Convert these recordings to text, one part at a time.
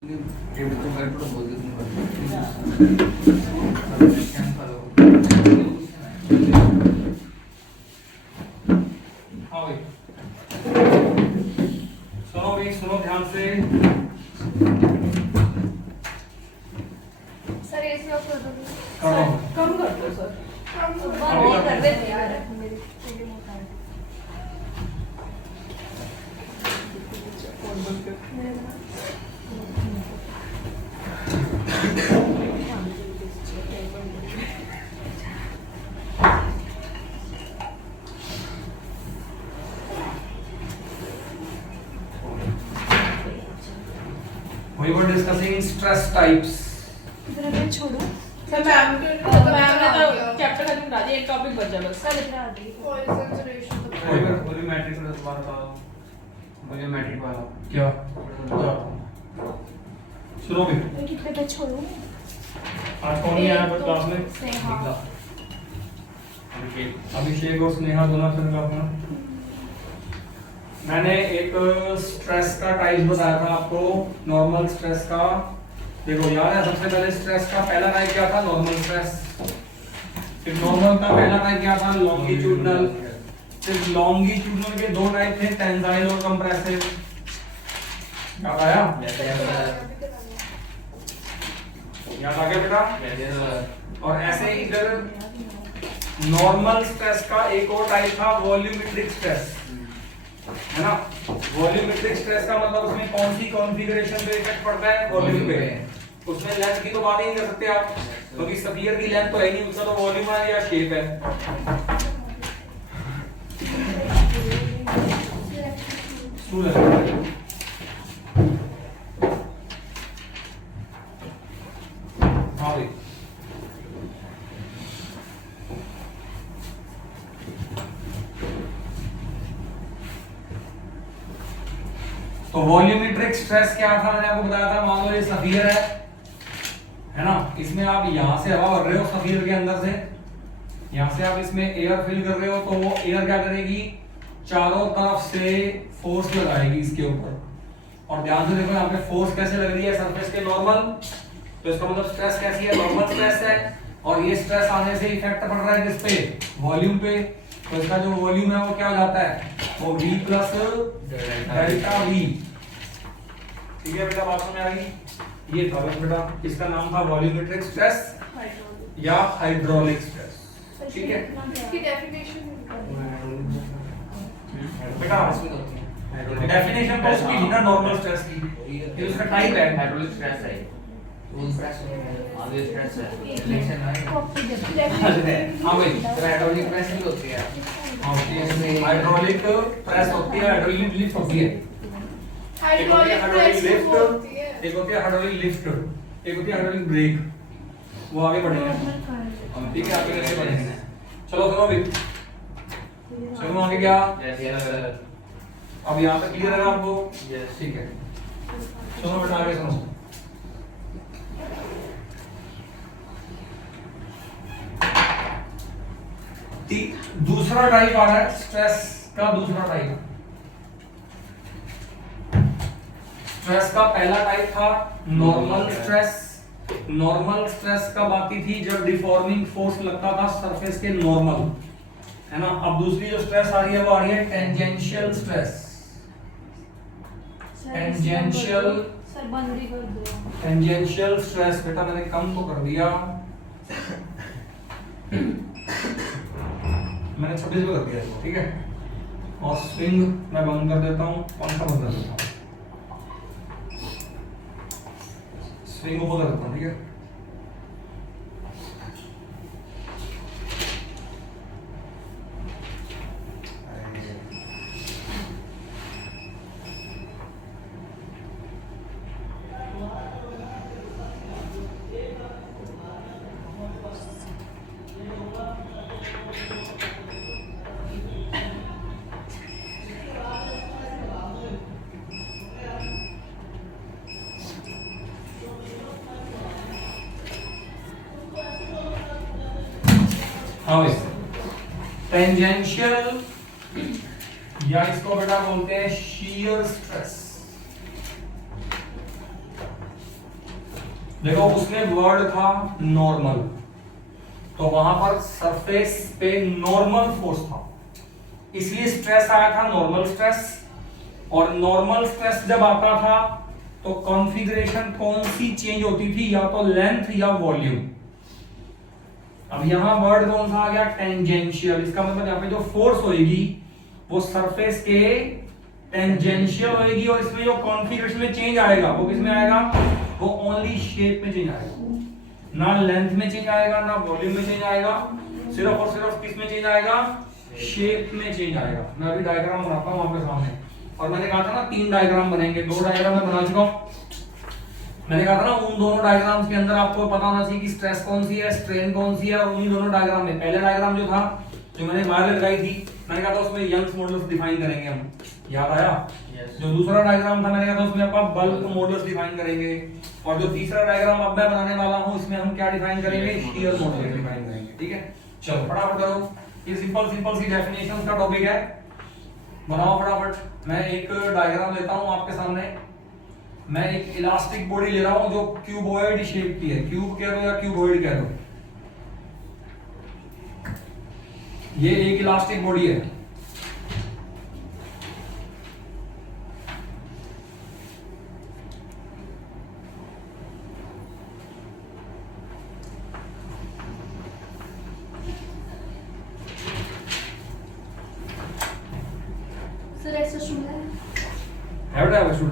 सुनो ध्यान से। सर ये सब कर दो कम कर दो सर। कम कर दे यार मेरी We were discussing stress types. इधर पे छोड़ो सर मैम ने तो चैप्टर खत्म करा दिया, एक टॉपिक बचा बस। सर इधर आ गई वॉल्यूमेट्रिक का दोबारा बताओ। वॉल्यूमेट्रिक वाला क्या? सुनो भी। कितने पे छोड़ो आज कौन है यहाँ पर क्लास में? स्नेहा। अभिषेक और स्नेहा दोनों चल रहा अपना। मैंने एक स्ट्रेस का टाइप बताया था आपको, नॉर्मल स्ट्रेस का। देखो याद है सबसे पहले स्ट्रेस का पहला टाइप क्या था? Normal stress. फिर नॉर्मल का पहला टाइप क्या था? लॉन्गिट्यूडनल। फिर लॉन्गिट्यूडनल के दो टाइप थे, टेंसाइल और कंप्रेसिव। याद आया? याद आ गया बेटा? और ऐसे ही इधर नॉर्मल स्ट्रेस का एक और टाइप था, वॉल्यूमेट्रिक स्ट्रेस, है ना? वॉल्यूमेट्रिक स्ट्रेस का मतलब उसमें कौन सी कॉन्फ़िगरेशन पे इफेक्ट पड़ता है? वॉल्यूम पे। उसमें लेंथ की तो बात ही नहीं कर सकते आप, क्योंकि स्फीयर की लेंथ तो है नहीं, उसका तो वॉल्यूम है या शेप है। हाँ भाई तो वॉल्यूमेट्रिक स्ट्रेस क्या था? मैंने आपको बताया था, मान लो ये स्फीयर है ना, इसमें आप यहां से हवा भर रहे हो स्फीयर के अंदर से, यहां से आप इसमें एयर फिल कर रहे हो, तो वो एयर क्या करेगी? चारों तरफ से फोर्स लगाएगी इसके ऊपर। और ध्यान से देखो यहाँ पे फोर्स कैसे लग रही है? सरफेस के नॉर्मल। तो इसका मतलब स्ट्रेस कैसी है? नॉर्मल स्ट्रेस है। और ये स्ट्रेस आने से इफेक्ट पड़ रहा है किस पे? वॉल्यूम पे। तो इसका जो वॉल्यूम है वो क्या हो जाता है? वो V प्लस डेल्टा V। ठीक है बेटा, बात समझ आ गई? ये था बेटा, इसका नाम था वॉल्यूमेट्रिक स्ट्रेस या हाइड्रोलिक स्ट्रेस। ठीक है इसकी डेफिनेशन बेटा, डेफिनेशन तो उसकी ना नॉर्मल स्ट्रेस की, ये उसका टाइप है। हाइड्रोलिक स्ट्रेस है, वो स्ट्रेस आगे स्ट्रेस है, रिलेशन है। हाँ भाई, तो हाइड्रोलिक प्रेस भी होती है। हाइड्रोलिक प्रेस होती है, हाइड्रोलिक लिफ्ट होती है। एक होती है हाइड्रोलिक लिफ्ट, एक होती है हाइड्रोलिक लिफ्ट, एक होती है हाइड्रोलिक ब्रेक। वो आगे बढ़ेंगे हम, ठीक है? आगे कैसे बढ़ेंगे? चलो सुनो अभी, चलो आगे क्या? अब यहाँ तक क्लियर है आपको? ठीक है, सुनो बेटा आगे सुनो। दूसरा टाइप आ रहा है स्ट्रेस का, दूसरा टाइप। स्ट्रेस का पहला टाइप था नॉर्मल स्ट्रेस। नॉर्मल स्ट्रेस कब आती थी? जब डिफॉर्मिंग फोर्स लगता था सरफेस के नॉर्मल, है ना? अब दूसरी जो स्ट्रेस आ रही है वो आ रही है टेंजेंशियल स्ट्रेस। टेंजेंशियल सर बंद भी कर दो। टेंजेंशियल स्ट्रेस बेटा मैंने कम तो कर दिया, मैंने 26 पे कर दिया इसको, ठीक है? और स्विंग मैं बंद कर देता हूँ, पंखा बंद कर देता हूँ, स्विंग ऊपर कर देता हूँ, ठीक है? हाँ भाई, टेंजेंशियल या इसको बेटा बोलते हैं शीयर स्ट्रेस। देखो उसमें वर्ड था नॉर्मल, तो वहां पर सरफेस पे नॉर्मल फोर्स था, इसलिए स्ट्रेस आया था नॉर्मल स्ट्रेस। और नॉर्मल स्ट्रेस जब आता था तो कॉन्फ़िगरेशन कौन सी चेंज होती थी, या तो लेंथ या वॉल्यूम। अब यहां वर्ड कौन सा आ गया, टेंजेंशियल। इसका मतलब यहां पे जो फोर्स होगी वो सरफेस के टेंजेंशियल होगी, और इसमें जो कॉन्फ़िगरेशन में चेंज आएगा वो किसमें आएगा, वो ओनली शेप में चेंज आएगा, ना लेंथ में चेंज आएगा ना वॉल्यूम में चेंज आएगा, सिर्फ और सिर्फ किस में चेंज आएगा, शेप में चेंज आएगा। मैं अभी डायग्राम बनाता हूं आपके सामने, और मैंने कहा था ना 3 डायग्राम बनेंगे, 2 डायग्राम मैं बना चुका हूं। मैंने कहा था ना उन दोनों डायग्राम्स के अंदर आपको पता होना चाहिए कि स्ट्रेस कौन सी है, स्ट्रेन कौन सी है, और उन्हीं दोनों डायग्राम में पहले डायग्राम जो था, जो मैंने वायर लगाई थी, मैंने कहा था उसमें यंग्स मॉडल्स डिफाइन करेंगे हम, याद आया? Yes. जो दूसरा डायग्राम था मैंने कहा था उसमें अपन बल्क मॉडल्स डिफाइन करेंगे, और जो तीसरा डायग्राम अब मैं बनाने वाला हूं इसमें हम क्या डिफाइन करेंगे, शियर मॉडल डिफाइन करेंगे। ठीक है, चलो फटाफट करो, ये सिंपल सी डेफिनेशंस का टॉपिक है, बनाओ फटाफट। मैं एक डायग्राम लेता हूं आपके सामने, मैं एक इलास्टिक बॉडी ले रहा हूं जो क्यूबॉइड शेप की है, क्यूब कह दो या क्यूबॉइड कह दो, ये एक इलास्टिक बॉडी है। सर ऐसा शुरू है। है बेटा बशुल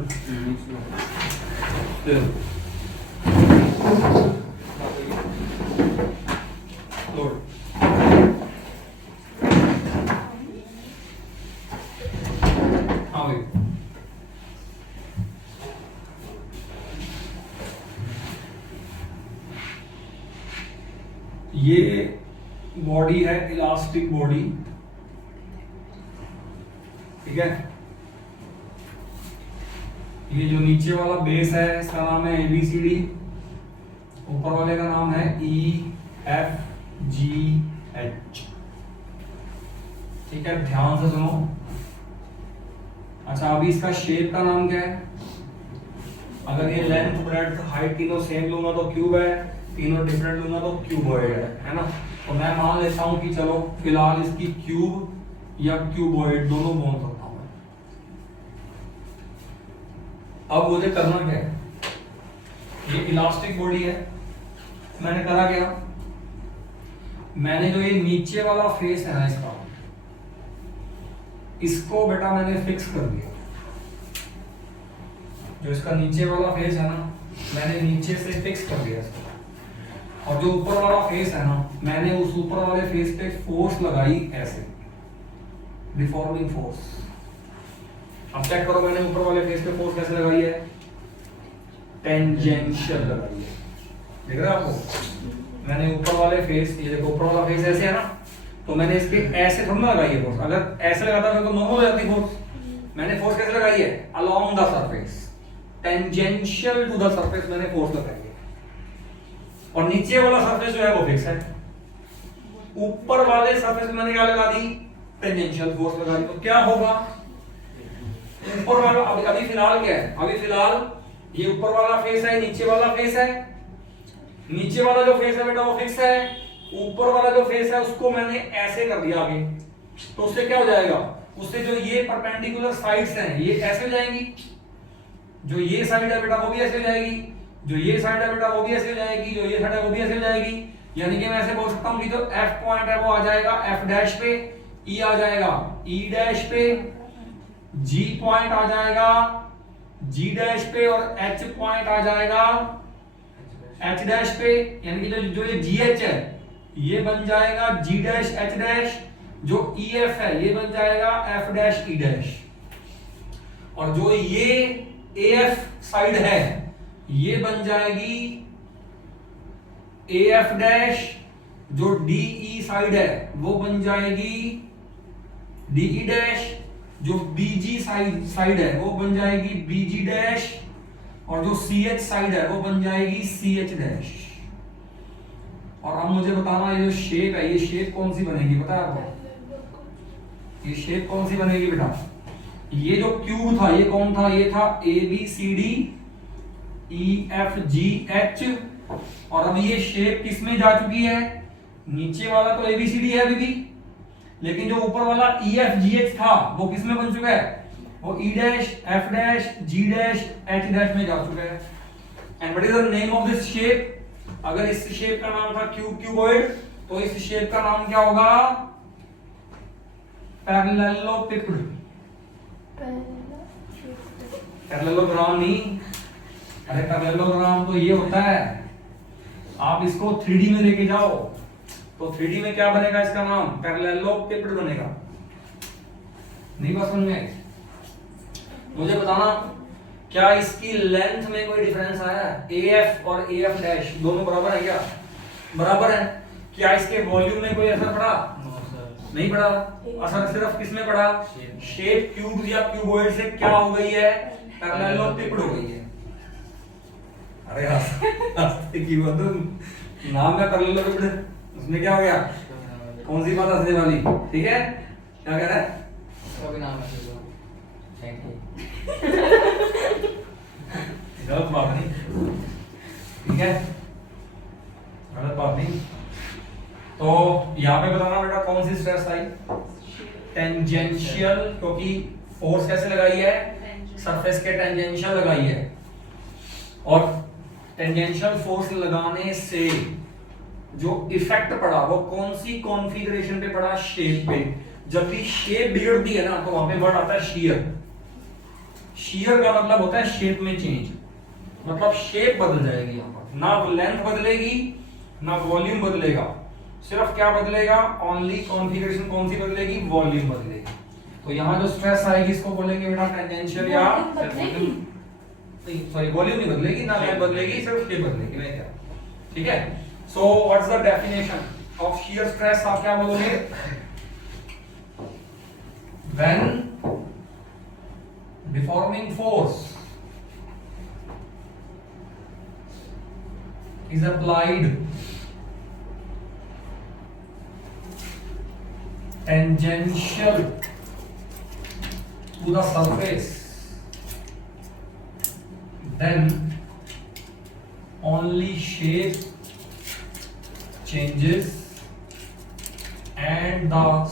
लोड हाँ भाई, ये बॉडी है इलास्टिक बॉडी, ठीक है। ये जो नीचे वाला बेस है इसका नाम है ABCD, ऊपर वाले का नाम है EFGH, ठीक है, ध्यान से सुनो। अच्छा अभी इसका शेप का नाम क्या है, अगर ये लेंथ ब्रेड्थ हाइट तीनों सेम लूंगा तो क्यूब है, तीनों डिफरेंट लूंगा तो क्यूबॉइड है ना। तो मैं मान लेता हूं कि चलो फिलहाल इसकी क्यूब या क्यूबॉइड दोनों बोल सकता हूं। अब मुझे करना क्या है, ये इलास्टिक बॉडी है, मैंने करा क्या, मैंने जो ये नीचे वाला फेस है ना इसका, इसको बेटा मैंने फिक्स कर दिया। जो इसका नीचे वाला फेस है ना, मैंने नीचे से फिक्स कर दिया इसको, और जो ऊपर वाला फेस है ना, मैंने उस ऊपर वाले फेस पे फोर्स लगाई ऐसे, डिफॉर्मिंग फोर्स। अब चेक करो मैंने ऊपर वाले फेस पे फोर्स कैसे लगाई है, टेंजेंशियल लगाई है, देख रहे हो आपको। मैंने ऊपर वाले फेस, ये देखो ऊपर वाला फेस ऐसे है ना, तो मैंने इसके ऐसे थोड़ा ना लगाई है फोर्स, अगर ऐसे लगाता तो नॉर्मल हो जाती फोर्स। मैंने फोर्स कैसे लगाई है, along the surface, tangential to the surface मैंने फोर्स लगाई है, और नीचे वाला सरफेस जो है वो फिक्स है। ऊपर वाले सरफेस मैंने क्या लगा दी, टेंजेंशियल फोर्स लगा दी। तो क्या होगा, ऊपर वाला अभी फिलहाल क्या है, अभी फिलहाल ये ऊपर वाला फेस है, नीचे वाला फेस है, नीचे वाला जो फेस है बेटा वो फिक्स है, ऊपर वाला जो फेस है उसको मैंने ऐसे कर दिया आगे, तो उससे क्या हो जाएगा, उससे जो ये परपेंडिकुलर साइड्स हैं ये ऐसे हो जाएंगी, जो ये साइड है बेटा वो भी ऐसे हो जाएगी, जो ये साइड है बेटा वो भी ऐसे हो जाएगी, जो ये साइड है वो भी ऐसे हो जाएगी। यानी कि मैं ऐसे बोल सकता हूं कि जो F पॉइंट है वो आ जाएगा F डैश पे, E आ जाएगा E डैश पे, G पॉइंट आ जाएगा G डैश पे, और H पॉइंट आ जाएगा H डैश पे। यानी कि जो ये GH है ये बन जाएगा G डैश H डैश, जो EF है ये बन जाएगा F डैश E डैश, और जो ये AF साइड है ये बन जाएगी AF डैश, जो DE साइड है वो बन जाएगी DE डैश, जो BG साइड है वो बन जाएगी BG डैश, और जो CH साइड है वो बन जाएगी CH डैश। और अब मुझे बताना ये जो शेप है ये शेप कौन सी बनेगी, पता है आपको, ये शेप कौन सी बनेगी बेटा। ये जो क्यूब था ये कौन था, ये था ABCD EFGH, और अब ये शेप किस में जा चुकी है? नीचे वाला तो ABCD है अभी भी, लेकिन जो ऊपर वाला EFGH था वो किस में बन चुका है? वो E dash F dash G dash H dash में जा चुका है। And what is the name of this shape? अगर इस शेप का नाम था क्यूबॉइड, तो इस शेप का नाम क्या होगा? पैरेललोपिड। पैरेललोग्राम नहीं, अरे पैरेललोग्राम तो ये होता है, आप इसको 3D में लेके जाओ तो 3D में क्या बनेगा? इसका नाम पैरेललोपिड बनेगा। नहीं बात समझ में? मुझे बताना, क्या इसकी लेंथ में कोई डिफरेंस आया है? AF और AF डैश दोनों बराबर है क्या? बराबर है। क्या इसके वॉल्यूम में कोई असर पड़ा? नहीं पड़ा। असर सिर्फ किस में पड़ा? शेप क्यूब या क्यूबॉइड से क्या हो गई है? पैरेललोपिड हो गई है। अरे हंसते की बात, नाम है पैरेललोपिड, उसमें क्या हो गया? कौन सी बात हंसने वाली? ठीक है, क्या कह रहा है? उसका भी नाम है, थैंक यू। गलत बात नहीं, ठीक है, गलत बात नहीं। तो यहाँ पे बताना बेटा कौन सी स्ट्रेस आई? टेंजेंशियल, क्योंकि फोर्स कैसे लगाई है? सरफेस के टेंजेंशियल लगाई है, और टेंजेंशियल फोर्स लगाने से जो इफेक्ट पड़ा वो कौन सी कॉन्फ़िगरेशन पे पड़ा? शेप पे। जब भी शेप बिगड़ती है ना तो वहां पे वर्ड आता है शियर। शियर का मतलब होता है शेप में चेंज, मतलब शेप बदल जाएगी यहाँ पर, ना लेंथ बदलेगी ना वॉल्यूम बदलेगा, सिर्फ क्या बदलेगा? ओनली कॉन्फ़िगरेशन कौन सी बदलेगी? वॉल्यूम बदलेगी। तो यहाँ जो स्ट्रेस आएगी इसको बोलेंगे बेटा टेंजेंशियल या सॉरी वॉल्यूम नहीं बदलेगी, ना लेंथ बदलेगी, सिर्फ शेप बदलेगी। मैं क्या, ठीक है। So what's the definition of shear stress? आप क्या बोलोगे? When deforming force is applied tangential to the surface, then only shape changes and the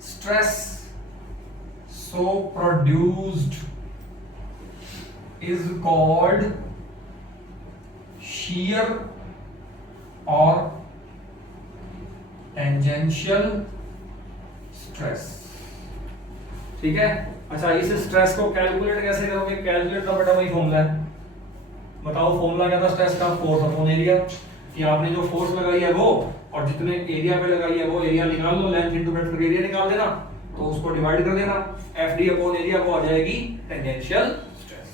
stress so produced is called shear or tangential stress। ठीक है। अच्छा, इस stress को calculate कैसे करोगे? कैलकुलेट का बेटा वही फॉर्मूला है। बताओ फॉर्मूला क्या था स्ट्रेस का? Force upon area. कि आपने जो फोर्स लगाई है वो और जितने एरिया पे लगाई है वो एरिया निकाल लो, लेंथ इनटू ब्रेड्थ एरिया निकाल देना, तो उसको डिवाइड कर देना, FD अपॉन एरिया वो आ जाएगी टेंजेंशियल स्ट्रेस।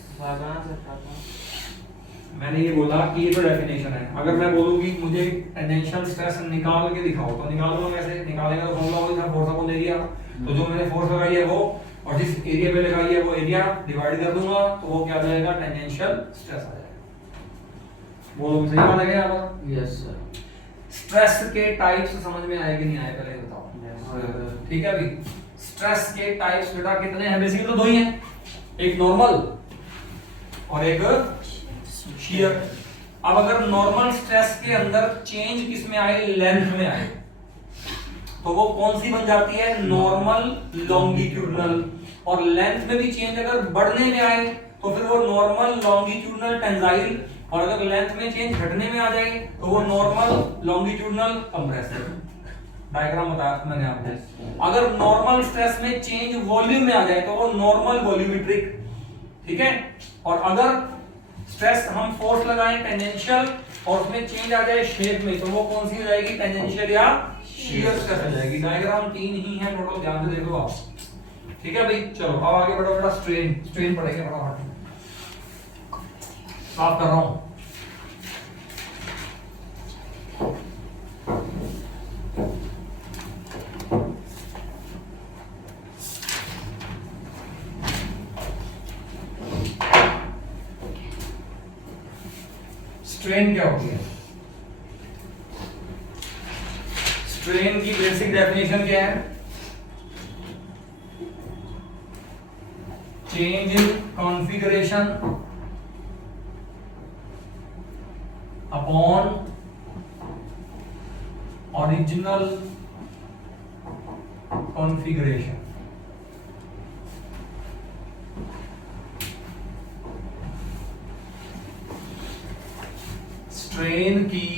मैंने ये बोला कि ये तो डेफिनेशन है। अगर मैं बोलूंगी मुझे टेंजेंशियल स्ट्रेस निकाल के दिखाओ तो निकालूंगा कैसे? निकालेगा तो फॉर्मूला वही था, फोर्स अपॉन एरिया। तो जो मैंने फोर्स लगाई है वो और जिस एरिया पे लगाई है वो एरिया डिवाइड कर दूंगा, तो वो क्या आ जाएगा? टेंजेंशियल स्ट्रेस आ जाएगा। बोलो सही बात है क्या यहाँ पर? Yes sir. स्ट्रेस के टाइप्स समझ में आए कि नहीं आए पहले बताओ। ठीक है, अभी स्ट्रेस के टाइप्स बेटा कितने हैं? बेसिकली तो दो ही हैं, एक नॉर्मल और एक शियर। अब अगर नॉर्मल स्ट्रेस के अंदर चेंज किस में आए? लेंथ में आए, तो वो कौन सी बन जाती है? Normal longitudinal. और लेंथ में भी चेंज अगर बढ़ने में आए तो फिर वो नॉर्मल लॉन्गिट्यूडनल टेंजाइल, और अगर लेंथ में चेंज घटने में आ जाए तो वो नॉर्मल लॉन्गिट्यूडनल कंप्रेसिव। डायग्राम बताया मैंने आपको। अगर नॉर्मल स्ट्रेस में चेंज वॉल्यूम में आ जाए तो वो नॉर्मल वॉल्यूमेट्रिक, ठीक है। और अगर स्ट्रेस हम फोर्स लगाएं टेंजेंशियल और उसमें चेंज आ जाए शेप में, तो वो कौन सी हो जाएगी? टेंजेंशियल या शियर स्ट्रेस हो जाएगी। डायग्राम 3 ही है टोटल, ध्यान से देखो आप। ठीक है भाई, चलो अब आगे बढ़ो बेटा। स्ट्रेन पढ़ेंगे फटाफट, साफ कर रहा हूं। स्ट्रेन क्या होती है? स्ट्रेन की बेसिक डेफिनेशन क्या है? change in configuration upon original configuration. Strain की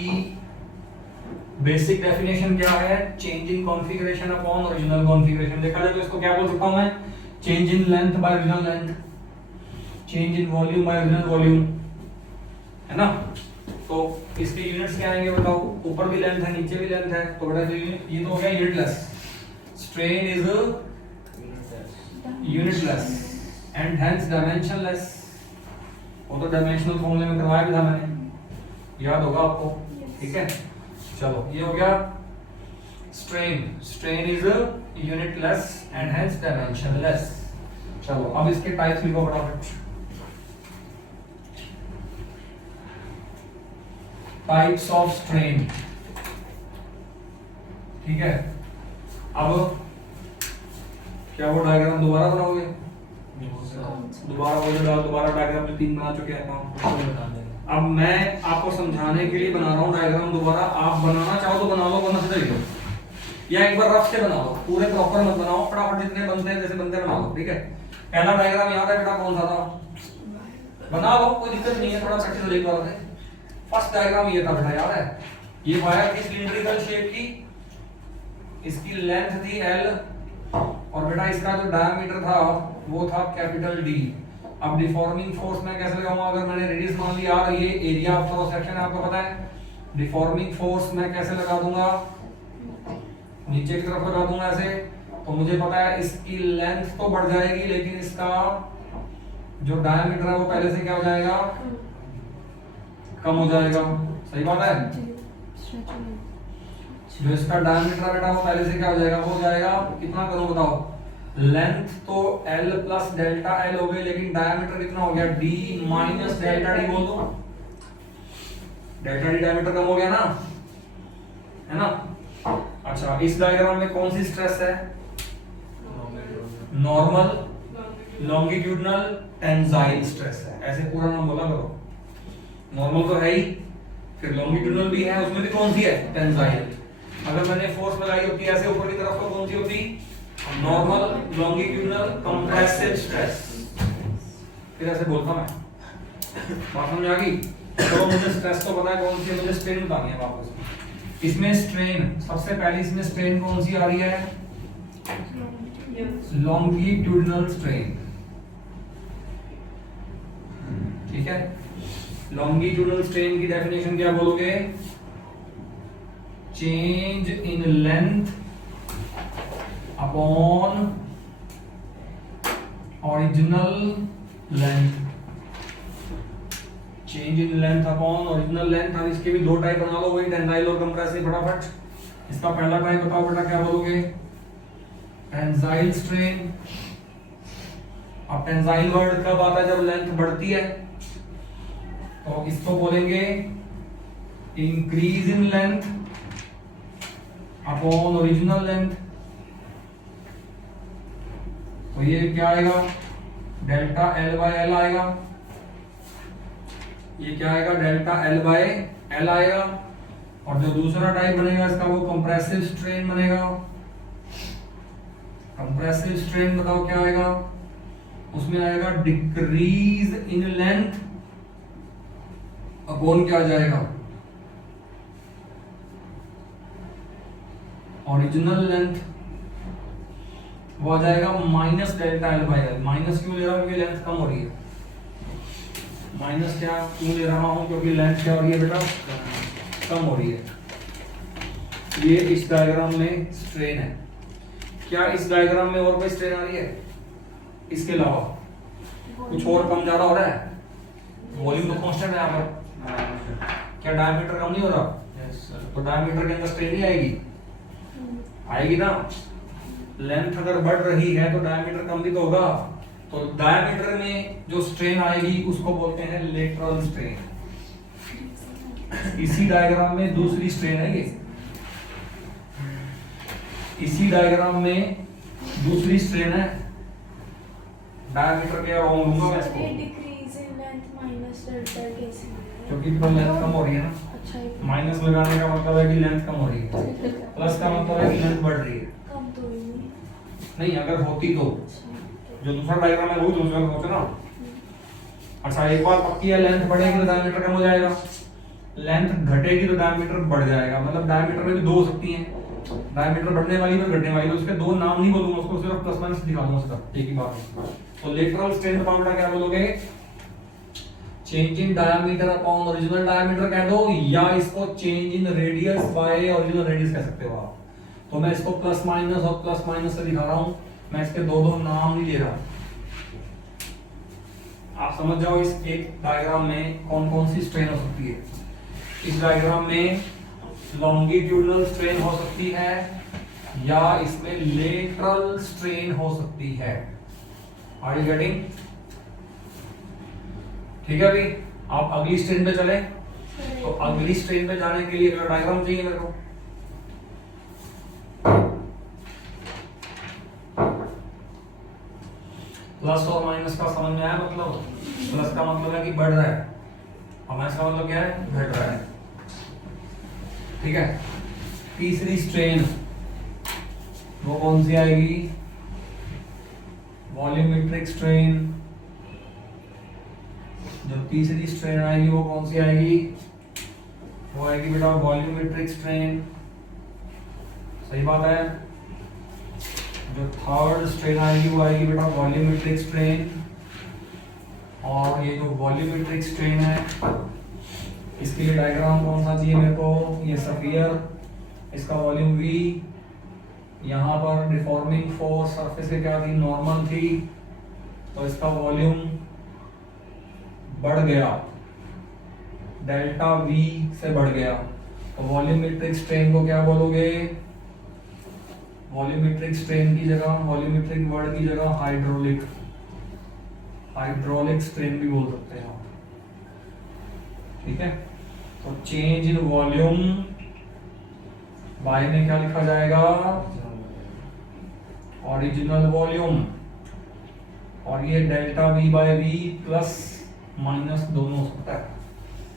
बेसिक डेफिनेशन क्या है? Change in configuration upon original configuration. देखा जाए तो इसको क्या बोल सकता हूं मैं? Change in length bye original length, change in volume by original volume, है ना? तो इसके यूनिट्स क्या आएंगे बताओ? ऊपर भी लेंथ है, नीचे भी लेंथ है, तो बेटा ये तो हो गया unitless. Strain is unitless and hence dimensionless. वो तो डायमेंशनल फॉर्मूले में करवाया भी था मैंने, याद होगा आपको, ठीक है? चलो ये हो गया strain is unitless and hence dimensionless. चलो अब इसके टाइप्स लिखो फटाफट। टाइप्स ऑफ स्ट्रेन, ठीक है? अब क्या वो डायग्राम दोबारा बनाओगे? दोबारा डायग्राम में 3 बना चुके हैं हम। अब मैं आपको समझाने के लिए बना रहा हूँ डायग्राम दोबारा। आप बनाना चाहो तो बना लो, वरना सीधे लिखो, या एक बार रफ से बना लो, पूरे प्रॉपर मत बनाओ, फटाफट जितने बनते हैं जैसे बनते बना लो, ठीक है? पहला डायग्राम याद है बेटा कौन सा था? बना लो, कोई दिक्कत नहीं है, थोड़ा प्रैक्टिस हो जाएगी। फर्स्ट डायग्राम ये था बेटा, याद है? ये वायर थी सिलिंड्रिकल शेप की, इसकी लेंथ थी L और बेटा इसका जो डायमीटर था वो था कैपिटल D। अब डिफॉर्मिंग फोर्स मैं कैसे लगाऊंगा? अगर मैंने रेडियस मान ली R, ये एरिया ऑफ क्रॉस सेक्शन है, आपको पता है। डिफॉर्मिंग फोर्स मैं कैसे लगा दूंगा? नीचे की तरफ लगा दूंगा ऐसे। तो मुझे पता है इसकी लेंथ तो बढ़ जाएगी, लेकिन इसका जो डायमीटर है वो पहले से क्या हो जाएगा? कम हो जाएगा। सही बात है? जो इसका डायमीटर है बेटा वो पहले से क्या हो जाएगा? वो हो जाएगा, कितना करूं बताओ? लेंथ तो L प्लस डेल्टा L हो गई, लेकिन डायमीटर कितना हो गया? D माइनस डेल्टा D बोल दो। डेल्टा D डायमीटर कम हो गया ना, है ना? अच्छा, इस डायग्राम में कौन सी स्ट्रेस है? नॉर्मल, लॉन्गिट्यूडनल, टेंसाइल स्ट्रेस है। ऐसे पूरा नाम बोला करो। नॉर्मल तो है ही, फिर लॉन्गिट्यूडनल भी है, उसमें भी कौन सी है? टेंसाइल। अगर मैंने फोर्स लगाई होती ऐसे ऊपर की तरफ, तो कौन सी होती? Normal, longitudinal, compressive stress. फिर ऐसे बोलता मैं, बात समझ आ गई? तो मुझे स्ट्रेस तो पता है कौन सी है, मुझे स्ट्रेन बतानी है वापस। इसमें स्ट्रेन, सबसे पहले इसमें स्ट्रेन कौन सी आ रही है? लॉन्गिट्यूडनल स्ट्रेन, ठीक है? लॉन्गिट्यूडनल स्ट्रेन की डेफिनेशन क्या बोलोगे? Change in length upon original length. Change in length upon original length. अब इसके भी 2 टाइप बना लो, वही टेंसाइल और कंप्रेसिव। फटाफट इसका पहला टाइप बताओ बेटा, क्या बोलोगे? Tensile strain. अब टेंसाइल वर्ड कब आता है? जब लेंथ बढ़ती है, तो इसको बोलेंगे increase in length upon original length. तो ये क्या आएगा? डेल्टा L बाय L आएगा। ये क्या आएगा? डेल्टा L बाय L आएगा। और जो दूसरा टाइप बनेगा इसका, वो कंप्रेसिव स्ट्रेन बनेगा। कंप्रेसिव स्ट्रेन बताओ क्या आएगा? उसमें आएगा डिक्रीज इन लेंथ अपॉन क्या आ जाएगा? Original length. वो आ जाएगा minus delta L by L। Minus क्यों ले रहा हूं? क्योंकि लेंथ कम हो रही है। माइनस क्या क्यों ले रहा हूं? क्योंकि लेंथ क्या हो रही है बेटा? कम हो रही है। ये इस डायग्राम में स्ट्रेन है। क्या इस डायग्राम में और कोई स्ट्रेन आ रही है इसके अलावा? कुछ और कम ज्यादा हो रहा है? वॉल्यूम तो कांस्टेंट है यहाँ पर। क्या डायमीटर कम नहीं हो रहा? Yes sir. तो डायमीटर के अंदर स्ट्रेन नहीं आएगी? आएगी ना। लेंथ अगर बढ़ रही है तो डायमीटर कम भी तो होगा। तो डायमीटर में जो स्ट्रेन आएगी उसको बोलते हैं लेटरल स्ट्रेन। इसी डायग्राम में दूसरी स्ट्रेन है ये। इसी डायग्राम में दूसरी स्ट्रेन है, डायमीटर के अराउंड लूंगा मैं सर इसको, ये decrease in length minus delta कैसे है? क्योंकि तो लेंथ कम हो रही है ना। अच्छा ये माइनस लगाने का मतलब है कि लेंथ कम हो रही है, ठीक है। प्लस का मतलब है कि लेंथ बढ़ रही है। कम तो ही नहीं। नहीं, अगर होती तो अच्छा जो दूसरा डायग्राम है वो दूसरा में सोचो ना। अच्छा, एक बात पक्की है, लेंथ बढ़ेगी तो डायमीटर कम हो जाएगा, लेंथ घटेगी तो डायमीटर बढ़ जाएगा। मतलब डायमीटर में भी दो हो सकती हैं, डायमीटर बढ़ने वाली और घटने वाली। तो उसके दो नाम नहीं बोलूंगा, उसको सिर्फ प्लस माइनस दिखा दूंगा उसका, एक ही बात है। तो लेटरल स्ट्रेंथ फॉर्मूला क्या बोलोगे? Change in diameter upon original diameter कह दो, या इसको change in radius by original radius कह सकते हो आप। तो मैं इसको प्लस माइनस और प्लस माइनस से दिखा रहा हूं, मैं इसके दो दो नाम नहीं ले रहा। आप समझ जाओ इस एक डायग्राम में कौन कौन सी स्ट्रेन हो सकती है। इस डायग्राम में लॉन्गिट्यूडनल स्ट्रेन हो सकती है, या इसमें लेटरल स्ट्रेन हो सकती है। Are you getting? ठीक है, अभी आप अगली स्ट्रेन पे चले। तो अगली स्ट्रेन पे जाने के लिए अगला डायग्राम चाहिए मेरे को। प्लस और माइनस का समझ में आया? मतलब प्लस का मतलब है कि बढ़ रहा है और माइनस का मतलब क्या है? घट रहा है। ठीक है, तीसरी स्ट्रेन वो कौन सी आएगी? Volumetric strain. जो तीसरी स्ट्रेन आएगी वो कौन सी आएगी? वो आएगी बेटा वॉल्यूमेट्रिक स्ट्रेन। सही बात है। जो थर्ड स्ट्रेन आएगी वो आएगी बेटा वॉल्यूमेट्रिक स्ट्रेन। और ये जो वॉल्यूमेट्रिक स्ट्रेन है इसके लिए डायग्राम कौन सा चाहिए मेरे को? ये स्फीयर, इसका वॉल्यूम V, यहाँ पर डिफॉर्मिंग फोर्स सरफेस पे क्या थी? नॉर्मल थी, तो इसका वॉल्यूम बढ़ गया, डेल्टा V से बढ़ गया। तो वॉल्यूमेट्रिक स्ट्रेन को क्या बोलोगे? वॉल्यूमेट्रिक स्ट्रेन की जगह, वॉल्यूमेट्रिक वर्ड की जगह हाइड्रोलिक, हाइड्रोलिक स्ट्रेन भी बोल सकते हैं आप। ठीक है, तो चेंज इन वॉल्यूम बाय में क्या लिखा जाएगा? Original volume. और ये delta V by V plus minus दोनों हो सकता है।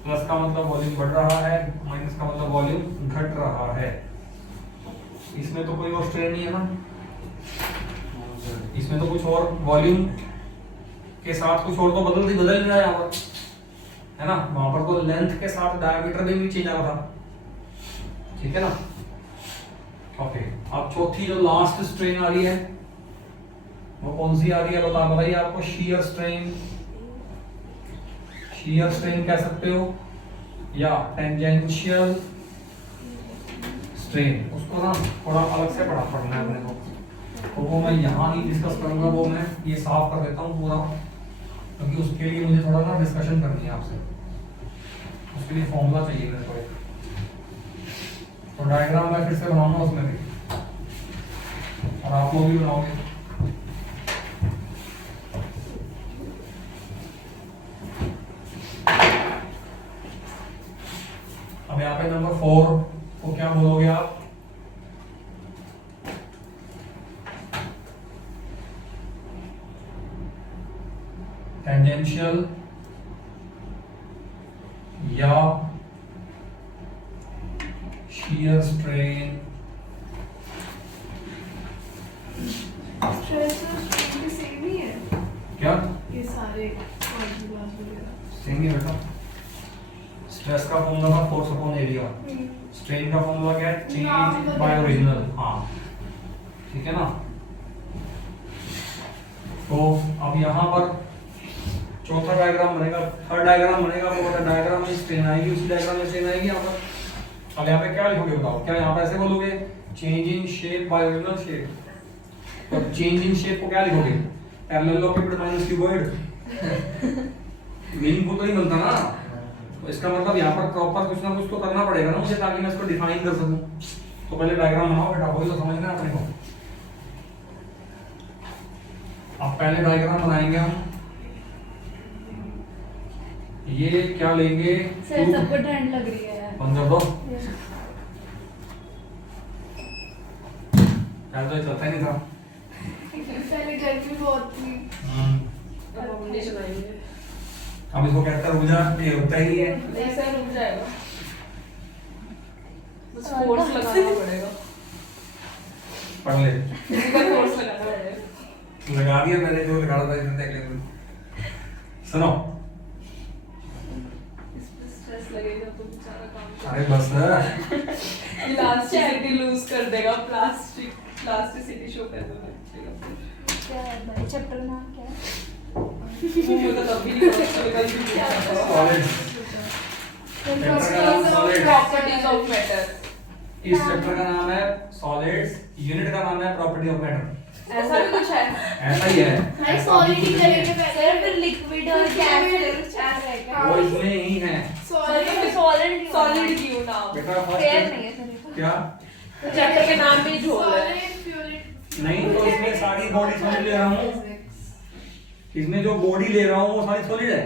प्लस का मतलब वॉल्यूम बढ़ रहा है, माइनस का मतलब वॉल्यूम घट रहा है। इसमें तो कोई और स्ट्रेन नहीं है ना, इसमें तो कुछ और वॉल्यूम के साथ कुछ और तो बदल नहीं रहा है यहाँ पर, है ना। वहां पर तो लेंथ के साथ डायमीटर भी चेंज आ रहा था। ठीक है ना। ओके, अब चौथी जो लास्ट स्ट्रेन आ रही है वो कौन सी आ रही है? बताइए आपको। शीयर स्ट्रेन, शीयर स्ट्रेन कह सकते हो या टेंजेंशियल स्ट्रेन। उसको ना थोड़ा अलग से पढ़ना है अपने को, तो वो मैं यहाँ नहीं डिस्कस करूंगा, वो मैं ये साफ कर देता हूँ पूरा, क्योंकि उसके लिए मुझे थोड़ा ना डिस्कशन करनी है आपसे। उसके लिए फॉर्मूला चाहिए मेरे को एक, तो डायग्राम मैं फिर से बनाऊंगा उसमें भी, और आप लोग भी बनाओगे। अब यहाँ पे नंबर 4 को क्या बोलोगे आप? टेंजेंशियल या शीयर स्ट्रेन। स्ट्रेस और स्ट्रेन भी सेम ही है क्या? ये सारे फॉर्मूलाज वगैरह? सेम ही बेटा। स्ट्रेस का फॉर्मूला था फोर्स अपॉन एरिया, स्ट्रेन का फॉर्मूला क्या है? Change bye original. हाँ ठीक है ना। तो अब यहाँ पर चौथा डायग्राम बनेगा, थर्ड डायग्राम बनेगा, वो वाला डायग्राम में स्ट्रेन आएगी, उसी डायग्राम में स्ट्रेन आएगी यहाँ पर। अब यहाँ पे क्या लिखोगे बताओ? क्या यहाँ पे ऐसे बोलोगे change in shape by original shape? तो चेंज इन शेप को क्या लिखोगे? पैरेललोपिड माइनस क्यूबॉइड। मीनिंगफुल तो नहीं बनता ना। तो इसका मतलब यहाँ पर प्रॉपर कुछ ना कुछ तो करना पड़ेगा ना मुझे, ताकि मैं इसको डिफाइन कर सकूं। तो पहले डायग्राम बनाओ बेटा, वही तो समझना है अपने को। अब पहले डायग्राम बनाएंगे हम। ये क्या लेंगे? सर सबको ठंड लग रही है यार। बंद कर दो। यार तो ये चलता ही नहीं था। पहले गर्मी बहुत थी। कंडीशन आएंगे। अब इसको कहता है ऊर्जा, ये होता ही है। नहीं सर रुक जाएगा, बस फोर्स लगाना पड़ेगा, पढ़ ले। फिजिकल फोर्स लगाना पड़ेगा। लगा दिया मैंने जो लगा था इधर देख ले। सुनो, इस पे स्ट्रेस लगेगा तो बेचारा काम अरे बस इलास्टिसिटी लूज कर देगा, प्लास्टिसिटी शो कर देगा। क्या है भाई चैप्टर नाम क्या है? मुझे तो तब भी नहीं पता चलेगा कि क्या है। सॉलिड्स। प्रॉपर्टीज ऑफ मैटर, इस चैप्टर का नाम है सॉलिड्स, यूनिट का नाम है प्रॉपर्टी ऑफ मैटर। ऐसा भी कुछ है। ऐसा ही है। भाई सॉलिड ही करेंगे पहले, फिर लिक्विड और गैस चार रहेगा। वो इसमें ही है। सॉलिड सॉलिड क्यों नाम? बेटा फेयर नहीं फर्स्ट है सर। क्या चैप्टर के नाम में ही झोल है। नहीं, तो इसमें सारी बॉडी सॉलिड ले रहा हूँ, इसमें जो बॉडी ले रहा हूँ वो सारी सॉलिड है।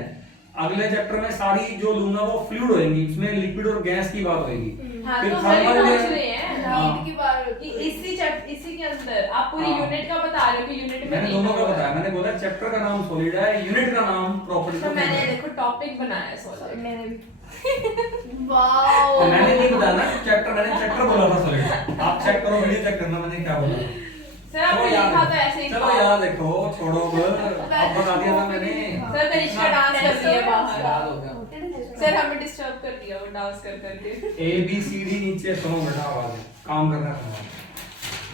अगले चैप्टर में सारी जो लूंगा वो फ्लूइड होएंगी, इसमें लिक्विड और गैस की बात होएगी। हाँ फिर तो थर्मल वही में- पहुंच रहे हैं हाँ। की बात होती है। इसी के अंदर आप पूरी हाँ। यूनिट का बता रहे हो कि यूनिट में मैंने तीन दोनों का होगा। बताया, मैंने बोला चैप्टर का नाम सॉलिड है, यूनिट का नाम प्रॉपर्टी तो ऑफ मैंने मैटर। देखो टॉपिक बनाया है सॉलिड। मैंने भी वाओ। और मैंने नहीं बताया ना चैप्टर, मैंने चैप्टर बोला था सॉलिड। आप चेक करो, वीडियो चेक करना मैंने क्या बोला। सर आपने चलो लिखा था ऐसे ही। चलो याद देखो, छोड़ो अब बता दिया था मैंने। सर कनिष्का डांस कर रही है बाहर। याद हो गया। सर हमें डिस्टर्ब कर दिया वो डांस कर करके। ए बी सी डी नीचे सुनो बेटा, आवाज काम करना है।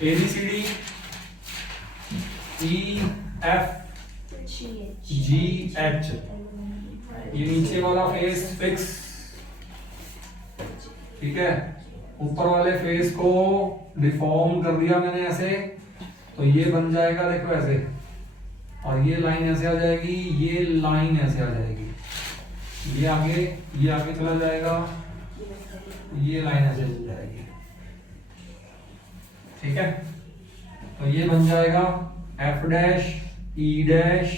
A B C D E F G H, ये नीचे वाला फेस फिक्स, ठीक है। ऊपर वाले फेस को डिफॉर्म कर दिया मैंने ऐसे, तो ये बन जाएगा देखो ऐसे, और ये लाइन ऐसे आ जाएगी, ये लाइन ऐसे आ जाएगी, ये आगे चला जाएगा, ये लाइन ऐसे चल जाएगी, ठीक है। तो ये बन जाएगा एफ डैश ई डैश,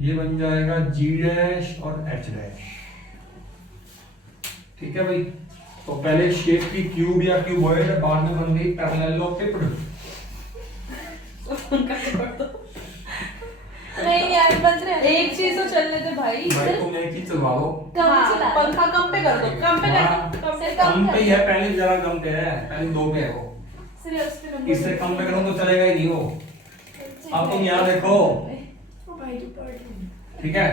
ये बन जाएगा जी डैश और एच डैश, ठीक है भाई। तो पहले शेप की क्यूब या क्यूबॉइड, बाद में बन गई पैरेललोपिड। नहीं यार बन रहे हैं। एक चीज तो चलने दे भाई। भाई तुम एक चीज चलवा लो। कम हाँ, चला। पंखा कम पे कर दो, कम पे कर हाँ। दो, कम पे कम पे ही है, पहले जरा कम पे है, पहले 2 पे है वो। सिर्फ उस पे नंबर इससे कम पे करूं तो चलेगा ही नहीं वो। अब तुम यहाँ देखो, ओ भाई तो पढ़ रही ठीक है।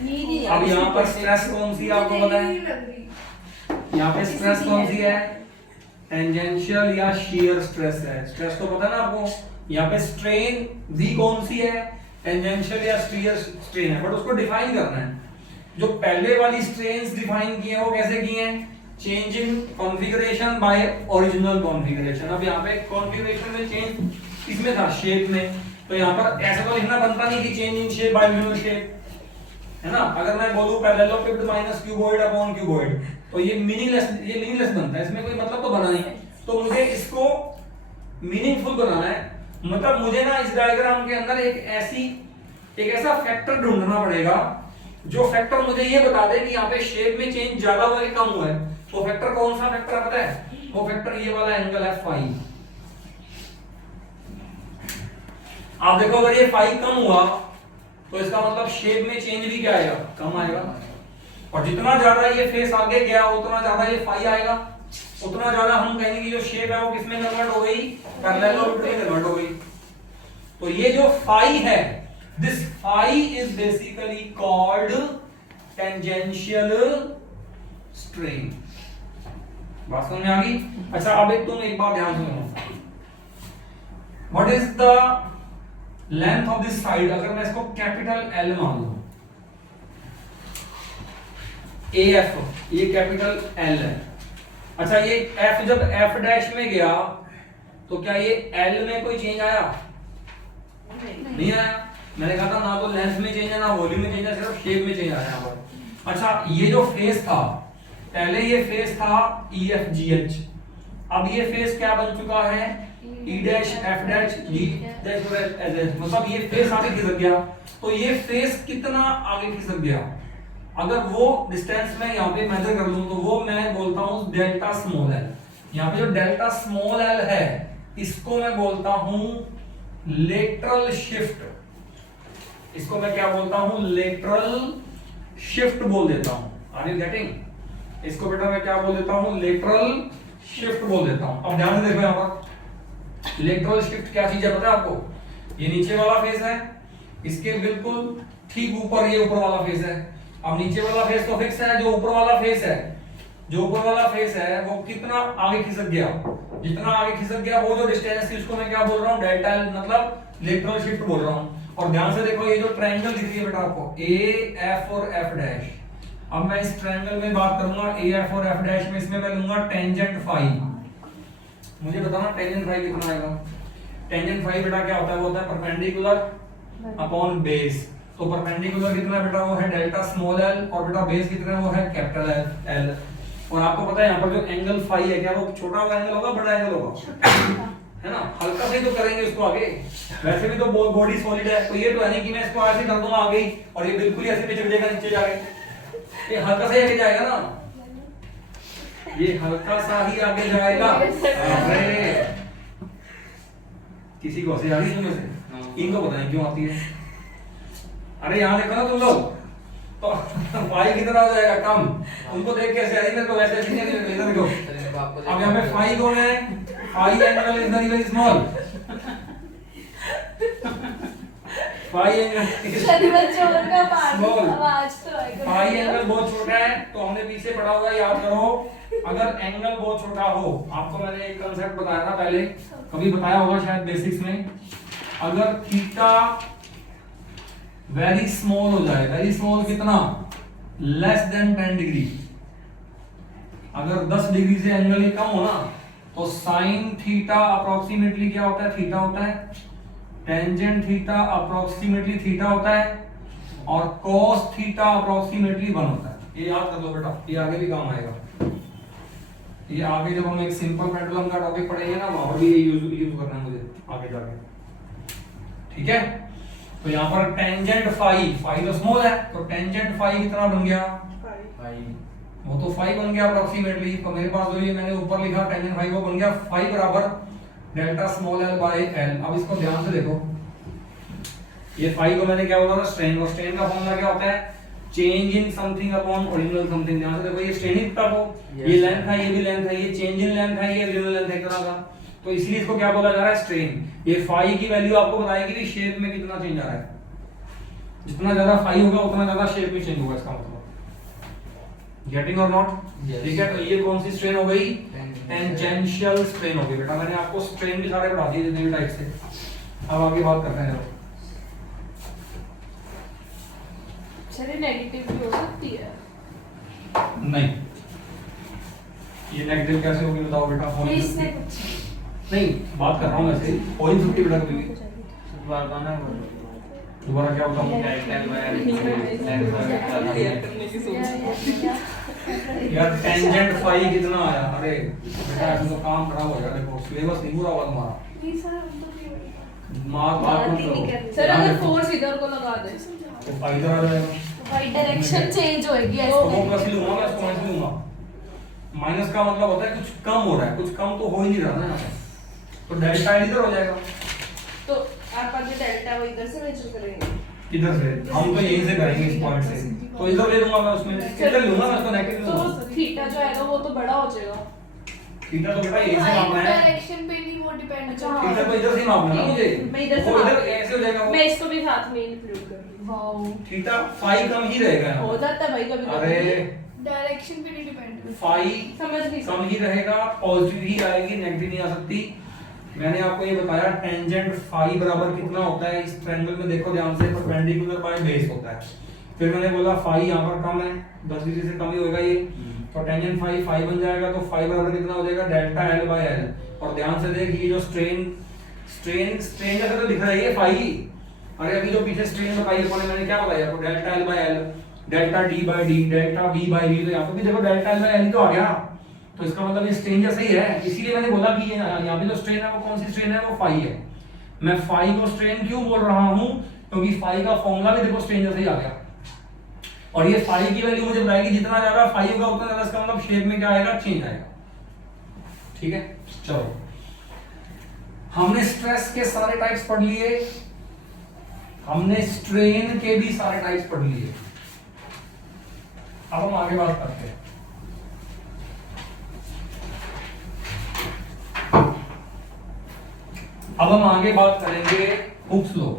नीली अब यहाँ पर स्ट्रेस कौन सी है आपको पता है? यहाँ पे स्ट्रेस कौन सी है? टेंजेंशियल या शियर स्ट्रेस है। स्ट्रेस तो पता है ना आपको। यहाँ पे स्ट्रेन भी कौन सी है? टेंजेंशियल या शियर स्ट्रेन है, बट उसको डिफाइन करना है। जो पहले वाली स्ट्रेन्स डिफाइन किए हैं वो कैसे किए हैं? Change in configuration by original configuration. अब यहाँ पे कॉन्फ़िगरेशन में चेंज इसमें था, शेप में, तो यहाँ पर ऐसे तो लिखना बनता नहीं कि change in shape by original shape, है ना। अगर मैं बोलूं पैरेललोपिड माइनस क्यूबॉइड अपॉन क्यूबॉइड, तो ये मीनिंगलेस बनता है, इसमें कोई मतलब तो बना नहीं। तो मुझे इसको मीनिंगफुल बनाना है, मतलब मुझे ना इस डायग्राम के अंदर एक ऐसा फैक्टर ढूंढना पड़ेगा जो फैक्टर मुझे ये बता दे कि यहाँ पे शेप में चेंज ज्यादा हुआ है कि कम हुआ है। वो फैक्टर कौन सा फैक्टर पता है? वो फैक्टर ये वाला एंगल है फाई। आप देखो अगर ये फाई कम हुआ तो इसका मतलब शेप में चेंज भी क्या आएगा? कम आएगा। और जितना ज्यादा ये फेस आगे गया उतना ज्यादा ये फाई आएगा, उतना ज्यादा हम कहेंगे कि जो शेप है वो किसमें कन्वर्ट हो गई? पैरेललोपिड में कन्वर्ट हो गई। तो ये जो फाई है, this phi is basically called tangential strain. बात समझ में आ गई? अच्छा अब तुम एक बात ध्यान सुनो, what is the length of this side? अगर मैं इसको कैपिटल एल मान लूं, AF, ये कैपिटल L है। अच्छा ये F जब F डैश में गया तो क्या ये L में कोई चेंज आया? नहीं आया। मैंने कहा था ना तो लेंथ में चेंज है ना वॉल्यूम में चेंज है, सिर्फ शेप में चेंज आया यहाँ पर। अच्छा ये जो फेस था, पहले ये फेस था EFGH, अब ये फेस क्या बन चुका है? E dash F dash G dash SH, मतलब ये फेस आगे खिसक गया। तो ये फेस कितना आगे खिसक गया? अगर वो डिस्टेंस में यहाँ पे मेजर कर लूं तो वो मैं बोलता हूँ डेल्टा स्मॉल एल। यहाँ पे जो डेल्टा स्मॉल एल है इसको मैं बोलता हूँ लेटरल शिफ्ट। इसको मैं क्या बोलता हूं, लेटरल शिफ्ट बोल देता हूं। Are you getting? इसको बेटा मैं क्या बोल देता हूं, लेटरल शिफ्ट बोल देता हूं। अब ध्यान से देखो यहां पर लेटरल शिफ्ट क्या चीज है पता है आपको? ये नीचे वाला फेस है, इसके बिल्कुल ठीक ऊपर ये ऊपर वाला फेस है। अब नीचे वाला फेस तो फिक्स है, जो ऊपर वाला फेस है, जो ऊपर वाला फेस है वो कितना आगे खिसक गया, जितना आगे खिसक गया वो जो डिस्टेंस थी उसको मैं क्या बोल रहा हूं, डेल्टा एल, मतलब लेटरल शिफ्ट बोल रहा हूं। और ध्यान से देखो ये जो ट्रायंगल दिख रही है बेटा आपको, ए एफ और एफ डैश, अब मैं इस ट्रायंगल में बात करूंगा ए एफ और एफ डैश में, इसमें मैं लूंगा टेंजेंट फाई। मुझे बताना टेंजेंट फाई कितना आएगा? टेंजेंट फाई बेटा क्या होता है, वो होता है परपेंडिकुलर अपॉन बेस। तो परपेंडिकुलर कितना बेटा, वो है डेल्टा स्मॉल एल, और बेटा बेस कितना, वो है कैपिटल एल। और आपको पता है यहाँ पर जो एंगल फाई है, क्या वो छोटा वाला एंगल होगा, बड़ा एंगल होगा, है ना? हल्का से ही तो करेंगे इसको आगे, वैसे भी तो बॉडी सॉलिड है, तो ये तो है नहीं कि मैं इसको ऐसे कर दूंगा आगे ही और ये बिल्कुल ही ऐसे पिछड़ जाएगा नीचे जाके, ये हल्का सा ही आगे जाएगा ना, ये हल्का सा ही आगे जाएगा। अरे किसी को से आ रही तुम्हें से, इनको पता नहीं क्यों आती है। अरे यहाँ देखो ना तुम लोग, तो फाई कितना हो जाएगा, कम, उनको देख कैसे आ रही है, तो वैसे ऐसे नहीं है, इधर देखो। अब यहाँ पे फाई कौन है, phi angle is very very small, phi angle phi angle बहुत छोटा है, तो हमने पीछे पढ़ा हुआ है, याद करो। अगर एंगल बहुत छोटा हो, आपको मैंने एक कांसेप्ट बताया था पहले, कभी बताया होगा शायद बेसिक्स में, अगर थीटा वेरी स्मॉल हो जाए, वेरी स्मॉल कितना, लेस देन 10 डिग्री, अगर 10 डिग्री से एंगल ही कम हो ना, तो साइन थीटा अप्रोक्सीमेटली क्या होता है, थीटा होता है, टेंजेंट थीटा अप्रोक्सीमेटली थीटा होता है, और कॉस थीटा अप्रोक्सीमेटली 1 होता है। ये याद कर लो बेटा, ये आगे भी काम आएगा। ये आगे जब हम एक सिंपल पेंडुलम का टॉपिक पढ़ेंगे ना, वहां पर भी ये यूज करना है मुझे आगे जाके, ठीक है? तो यहाँ पर टेंजेंट फाई, फाई तो स्मॉल है, तो टेंजेंट फाई कितना बन गया, वो तो फाई बन गया अप्रोक्सीमेटली। तो मेरे पास जो ये मैंने ऊपर लिखा टेंजेंट फाई, वो बन गया फाई बराबर delta small L by L. अब इसको ध्यान से देखो, ये फाई को मैंने क्या बोला था, स्ट्रेन, और स्ट्रेन का फॉर्मूला क्या होता है, change in something upon original something. ध्यान से देखो, ये स्ट्रेन ही था, वो ये लेंथ है, ये भी लेंथ है, ये चेंज इन लेंथ है, ये ओरिजिनल लेंथ है एक तरह का, तो इसलिए इसको क्या बोला जा रहा है, स्ट्रेन। ये फाई की वैल्यू आपको बताएगी कि शेप में कितना चेंज आ रहा है, जितना ज्यादा फाई होगा उतना ज्यादा शेप में चेंज होगा, इसका मतलब। गेटिंग और नॉट? ठीक है, तो ये कौन सी स्ट्रेन हो गई, टेंजेंशियल स्ट्रेन हो गई बेटा। मैंने आपको स्ट्रेन भी सारे पढ़ा दिए जितने भी टाइप से। अब आगे बात करते हैं। चलिए, नेगेटिव भी हो सकती है, नहीं, ये नेगेटिव कैसे होगी बताओ बेटा? नहीं, बात कर रहा हूँ ऐसे, कोई 50 बेटा कभी भी दोबारा क्या बताऊं, यार टेंजेंट फाई कितना आया? अरे बेटा ऐसे तो काम खराब हो जाएगा, देखो सिलेबस नहीं पूरा हुआ तुम्हारा, दिमाग बात मत करो। सर अगर फोर्स इधर को लगा दे तो फाई इधर आ जाएगा, भाई डायरेक्शन चेंज होएगी तो ऐसे। वो प्लस ही लूंगा मैं, इसको माइनस लूंगा। माइनस का मतलब होता है कुछ कम हो रहा है, कुछ कम तो हो ही नहीं रहा ना यहाँ पे, तो डेल्टा इधर हो जाएगा। तो आप जो डेल्टा वो इधर से मेजर करेंगे, इधर से हम तो यहीं से करेंगे, इस पॉइंट से, तो इधर ले लूंगा मैं, उसमें इधर लूंगा मैं, उसको नेगेटिव तो लूंगा। थीटा जो आएगा वो तो बड़ा हो जाएगा। थीटा तो बेटा यहीं से मापना है, डायरेक्शन पे नहीं, वो डिपेंड थीटा तो इधर से ही मापना है ना मुझे, मैं इधर से वो इधर माप- ऐसे हो जाएगा, मैं इसको भी साथ में इंक्लूड कर रही हूँ। वाओ, थीटा फाई कम ही रहेगा यहाँ हो पर। जाता है भाई कभी अरे डायरेक्शन पे नहीं डिपेंड। फाई समझ नहीं कम ही रहेगा, पॉजिटिव ही आएगी, नेगेटिव नहीं आ सकती। मैंने आपको ये बताया टेंजेंट फाई बराबर कितना होता है, इस ट्रायंगल में देखो ध्यान से, परपेंडिकुलर बाय बेस होता है। फिर मैंने बोला फाई यहाँ पर कम है, 10 डिग्री से कम ही होगा ये, तो टेंजेंट फाई फाई बन जाएगा, तो फाई बराबर कितना हो जाएगा, डेल्टा एल बाय एल। और ध्यान से देख, ये जो स्ट्रेन जैसे तो दिख रहा है ये फाई, अरे अभी जो पीछे स्ट्रेन बताई है मैंने क्या बताया आपको, delta L by L, delta D by D, delta V by V, तो यहाँ पर भी देखो डेल्टा एल बाय एल तो आ गया, तो इसका मतलब ये स्ट्रेन जैसा ही है। इसीलिए मैंने बोला कि यहाँ पे जो स्ट्रेन है वो कौन सी स्ट्रेन है, वो फाई है। मैं फाई को स्ट्रेन क्यों बोल रहा हूँ, क्योंकि फाई का फॉर्मूला भी देखो स्ट्रेन जैसा ही आ गया, और ये फाई की वैल्यू मुझे बताएगी जितना ज्यादा फाई होगा उतना ज्यादा इसका मतलब शेप में क्या आएगा, चेंज आएगा। ठीक है, चलो हमने स्ट्रेस के सारे टाइप्स पढ़ लिए। हमने स्ट्रेन के भी सारे टाइप्स पढ़ लिए। अब हम आगे बात करते हैं। अब हम आगे बात करेंगे हुक्स लॉ।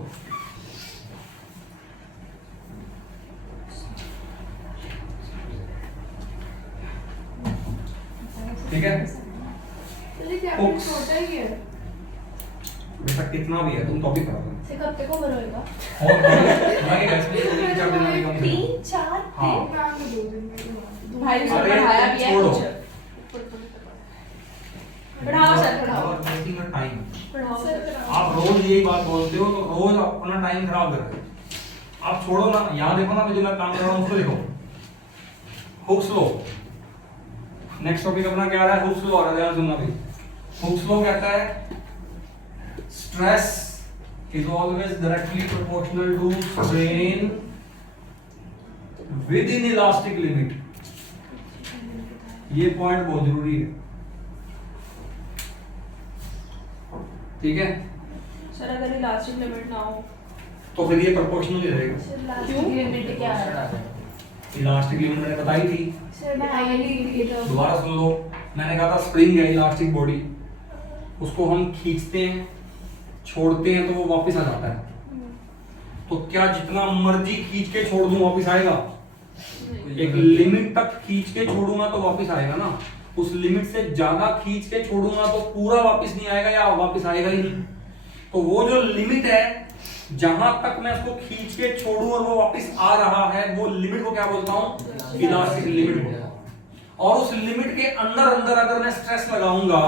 ठीक है, Hooks। छोटा ही है। बेटा कितना भी है तुम टॉपिक पढ़ा दो। से कब तक उम्र होएगा? और हमारे घर में 3-4 दिन लगे कम से कम। 3-4 हाँ। भाई ने अरे, पढ़ाया भी है छोड़ो। कुछ। पढ़ाओ सर, पढ़ाओ। Wasting your time. पढ़ाओ सर। आप रोज यही बात बोलते हो तो रोज अपना टाइम खराब कर रहे हो। आप छोड़ो ना, यहाँ देखो ना, मैं जो मैं काम कर रहा हूँ उसको देखो। Hooke's law. नेक्स्ट टॉपिक अपना क्या आ रहा है? हुक्स लॉ आ रहा है, ध्यान सुनना भी। हुक्स लॉ कहता है stress is always directly proportional to strain within elastic limit. ये पॉइंट बहुत जरूरी है, ठीक है? सर अगर इलास्टिक लिमिट ना हो तो फिर ये प्रोपोर्शनल ही रहेगा। क्यों? लिमिट क्या है? इलास्टिक लिमिट मैंने बताई थी, सर मैं आईएलटी दोबारा सुन लो। मैंने कहा था स्प्रिंग है इलास्टिक बॉडी, उसको हम खींचते हैं, छोड़ते हैं तो वो वापस आ जाता है। तो क्या जितना मर्जी खींच के छोड़ दूं वापस आएगा? एक लिमिट तक खींच के छोड़ूंगा तो वापस आएगा ना। उस लिमिट से ज्यादा खींच के छोड़ूंगा तो पूरा वापस नहीं आएगा या वापस आएगा ही नहीं। तो वो जो लिमिट है जहां तक मैं उसको खींच के छोड़ूं और वो वापस आ रहा है, वो लिमिट को क्या बोलता हूं? इलास्टिक लिमिट बोलता हूं। और उस लिमिट के अंदर अंदर अगर मैं स्ट्रेस लगाऊंगा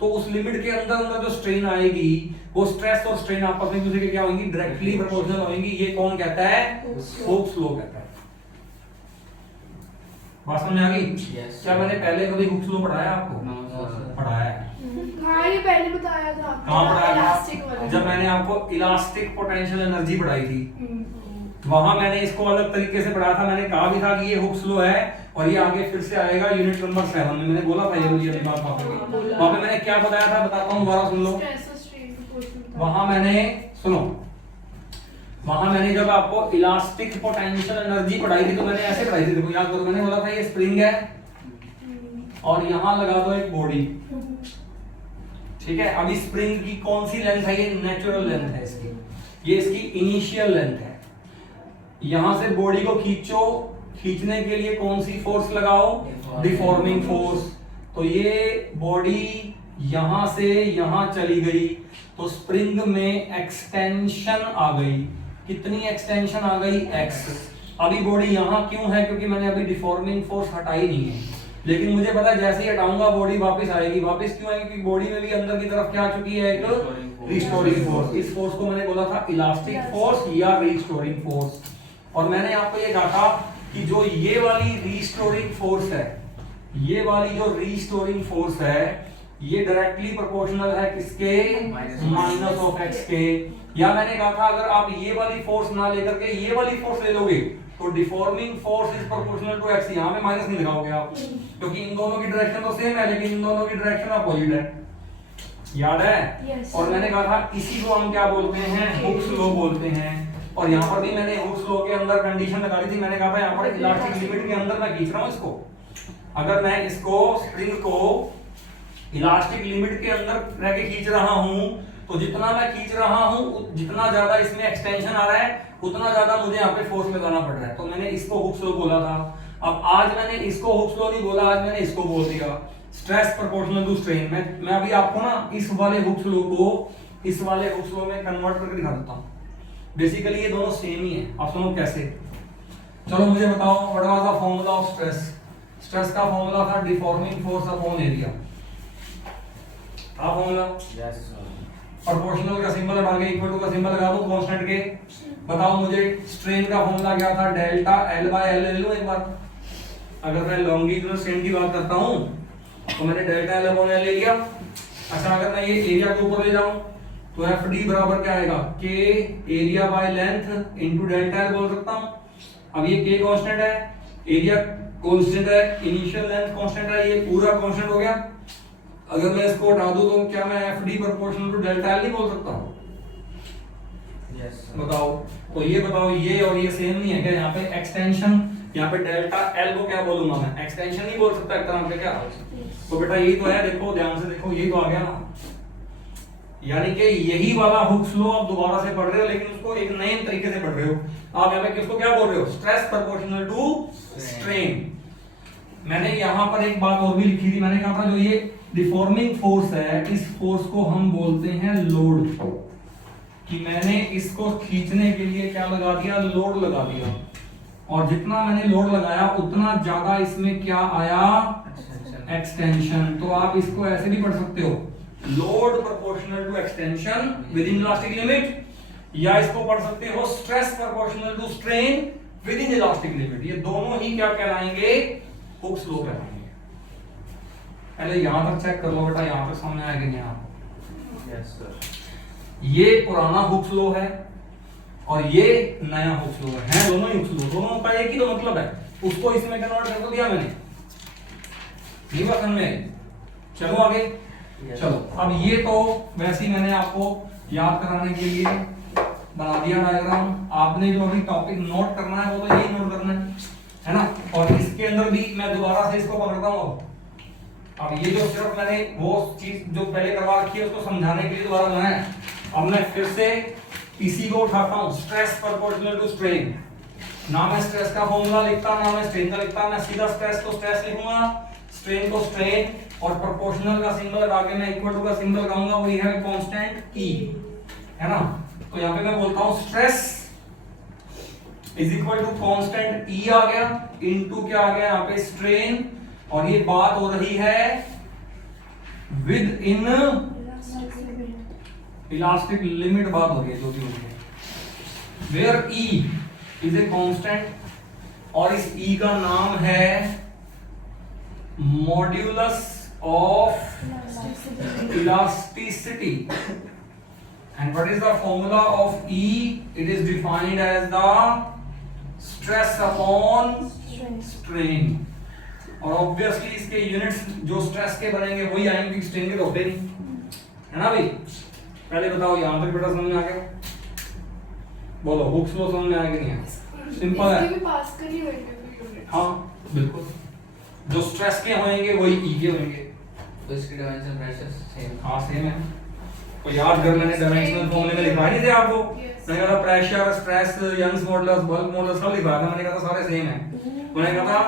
तो उस लिमिट के अंदर अंदर जो स्ट्रेन आएगी वो स्ट्रेस और स्ट्रेन आपस में एक दूसरे के क्या होंगी? डायरेक्टली प्रोपोर्शनल होंगी। ये कौन कहता है? हुक्स लॉ कहता है। बात समझ आ गई? Yes, क्या मैंने पहले कभी हुक्स लॉ पढ़ाया आपको? No, sir। पढ़ाया है। हाँ ये पहले बताया था आपने। कहाँ पढ़ाया इलास्टिक था? वाला। जब मैंने आपको इलास्टिक पोटेंशियल एनर्जी पढ़ाई थी, वहां मैंने इसको अलग तरीके से पढ़ाया था। मैंने कहा भी था कि ये हुक्स लॉ है और ये आगे फिर से आएगा यूनिट नंबर 7 में। मैंने बोला था ये मुझे अभी बात वहां पे। वहां पे मैंने क्या बताया था बताता हूँ, दोबारा सुन लो। स्ट्रेस और स्ट्रेन प्रोपोर्शनल था। वहां मैंने सुनो, वहां मैंने जब आपको इलास्टिक पोटेंशियल एनर्जी पढ़ाई थी तो मैंने ऐसे पढ़ाई थी, देखो याद करो। मैंने बोला था ये स्प्रिंग है और यहां लगा दो एक बॉडी, ठीक है? अभी स्प्रिंग की कौन सी लेंथ है? ये नेचुरल लेंथ है इसकी, ये इसकी इनिशियल लेंथ है। यहां से बॉडी को खींचो, खींचने के लिए कौन सी फोर्स लगाओ? Deforming force. तो ये बॉडी यहां से यहां चली गई तो स्प्रिंग में एक्सटेंशन आ गई। कितनी एक्सटेंशन आ गई? x। अभी बॉडी यहां क्यों है? क्योंकि मैंने अभी डिफॉर्मिंग फोर्स हटाई नहीं है, लेकिन मुझे पता है जैसे ही हटाऊंगा बॉडी वापस आएगी। वापस क्यों आएगी? क्योंकि बॉडी में भी अंदर की तरफ क्या आ चुकी है? एक रिस्टोरिंग फोर्स। इस फोर्स को मैंने बोला था इलास्टिक फोर्स या रिस्टोरिंग फोर्स। और मैंने आपको ये कहा था कि जो ये वाली रिस्टोरिंग फोर्स है, ये वाली जो रिस्टोरिंग फोर्स है, ये डायरेक्टली प्रोपोर्शनल है किसके? माइनस ऑफ x के। या मैंने कहा था अगर आप ये वाली फोर्स ना लेकर के ये वाली फोर्स ले लोगे तो deforming force is proportional to x। यहां पे माइनस नहीं लगाओगे आप, क्योंकि इन दोनों की डायरेक्शन तो सेम है लेकिन इन दोनों की डायरेक्शन अपोजिट है। याद है? Yes। और मैंने कहा था इसी को हम क्या बोलते हैं? हुक्स लॉ बोलते हैं। और यहाँ पर भी मैंने हुक्स लॉ के अंदर कंडीशन लगा दी थी। मैंने कहा था यहाँ पर इलास्टिक लिमिट के अंदर मैं खींच रहा हूँ इसको। अगर मैं इसको स्प्रिंग को इलास्टिक लिमिट के अंदर रह के खींच रहा हूं तो जितना मैं खींच रहा हूं जितना ज्यादा इसमें एक्सटेंशन आ रहा है उतना ज्यादा मुझे यहाँ पे फोर्स लगाना पड़ रहा है। तो मैंने इसको हुक्स लॉ बोला था। अब आज मैंने इसको हुक्स लॉ नहीं बोला, आज मैंने इसको बोल दिया स्ट्रेस प्रोपोर्शनल टू स्ट्रेन। मैं अभी आपको ना इस वाले हुक्स लॉ को इस वाले हुक्स लॉ में कन्वर्ट करके दिखा देता हूँ। बेसिकली ये दोनों सेम ही है। आप सुनो कैसे। चलो मुझे बताओ what was the formula of stress? Stress का फार्मूला था डिफॉर्मिंग फोर्स अपॉन एरिया। आप फॉर्मूला प्रोपोर्शनल का सिंबल हटा के इक्वल टू का सिंबल लगा दो कांस्टेंट के। बताओ मुझे स्ट्रेन का फॉर्मूला क्या था? डेल्टा L बाय L ले लो एक बार। अगर मैं लॉन्गिट्यूडनल स्ट्रेन की बात करता हूं तो मैंने डेल्टा L अपॉन L ले लिया। अच्छा अगर मैं ये एरिया को ऊपर ले जाऊं तो FD बराबर क्या आएगा? K area by length into delta L बोल सकता हूं। अब ये K कांस्टेंट है, एरिया कांस्टेंट है, इनिशियल लेंथ कांस्टेंट है, ये पूरा कांस्टेंट हो गया। अगर मैं इसको हटा दूं तो क्या मैं FD proportional to delta L नहीं बोल सकता हूं? Yes, sir. बताओ, तो ये बताओ ये और ये सेम नहीं है क्या? यहाँ पे एक्सटेंशन, यहाँ पे डेल्टा एल को क्या बोलूंगा मैं? एक्सटेंशन नहीं बोल सकता एक तरह से क्या? तो बेटा यही तो है, देखो ध्यान से देखो, यही तो आ गया ना। यानी कि यही वाला हुक्स लॉ आप दोबारा से पढ़ रहे हो, लेकिन उसको एक नए तरीके से पढ़ रहे हो। आप यहाँ पे किसको क्या बोल रहे हो? Stress proportional to strain. मैंने यहाँ पर एक बात और भी लिखी थी, मैंने कहा था जो ये डिफॉर्मिंग फोर्स है, इस फोर्स को हम बोलते हैं लोड। कि मैंने इसको खींचने के लिए क्या लगा दिया? लोड लगा दिया, और जितना मैंने लोड लगाया उतना ज्यादा इसमें क्या आया? एक्सटेंशन। तो आप इसको ऐसे भी पढ़ सकते हो, load proportional to extension within elastic limit, या इसको पढ़ सकते हो stress proportional to strain within elastic limit. ये दोनों ही क्या कहलाएंगे? हुक्स लॉ कहलाएंगे। पहले यहां तक चेक कर लो बेटा, यहां तक सामने आएगा नहीं आपको? Yes, sir. ये पुराना हुक्स लॉ है और ये नया हुक्स लॉ है, दोनों ही हुक्स लॉ, दोनों का एक ही तो मतलब है। उसको इसमें कन्वर्ट कर दिया मैंने, नहीं बात समझ में? चलो आगे। Yes. चलो अब ये तो वैसे ही मैंने आपको याद कराने के लिए बना दिया डायग्राम। आपने जो अभी टॉपिक नोट करना है वो तो यही नोट करना है ना? और इसके अंदर भी मैं दोबारा से इसको पकड़ता हूँ। अब ये जो सिर्फ मैंने वो चीज जो पहले करवा रखी है उसको समझाने के लिए दोबारा बनाया। अब मैं फिर से इसी को उठाता हूँ, स्ट्रेस प्रोपोर्शनल टू स्ट्रेन। ना मैं स्ट्रेस का फॉर्मूला लिखता, ना मैं स्ट्रेन का लिखता, मैं सीधा स्ट्रेस को स्ट्रेस लिखूंगा, स्ट्रेन को स्ट्रेन, और प्रोपोर्शनल का सिंबल लगा के मैं इक्वल टू का सिंबल लगाऊंगा, वो ये है कांस्टेंट ई, है ना? तो यहाँ पे मैं बोलता हूँ stress is equal to constant E आ गया, इनटू क्या आ गया यहाँ पे? स्ट्रेन। और ये बात हो रही है विद इन इलास्टिक लिमिट, बात हो रही है जो भी हो रही है, where E is a constant, और इस ई का नाम है modulus of elasticity. And what is the formula of E? It is defined as the stress upon strain. और obviously इसके यूनिट्स जो स्ट्रेस के बनेंगे वही आएंगे, स्ट्रेन के तो होते नहीं, है ना भाई? पहले बताओ यहाँ तक बेटा समझ में आ गया? बोलो हुक्स लॉ समझ में आ गया नहीं है? सिंपल है। इसके भी पास कर ही होंगे फिर यूनिट। हाँ बिल्कुल, जो स्ट्रेस के होंगे वही ई के होंगे। तो इसकी डायमेंशन प्रेशर सेम। हाँ सेम है। तो याद कर, मैंने डायमेंशनल फॉर्मूले में लिखा नहीं थे आपको? मैंने कहा pressure, stress, Young's modulus, bulk modulus सब लिखा था। मैंने कहा था सारे सेम हैं। मैंने कहा था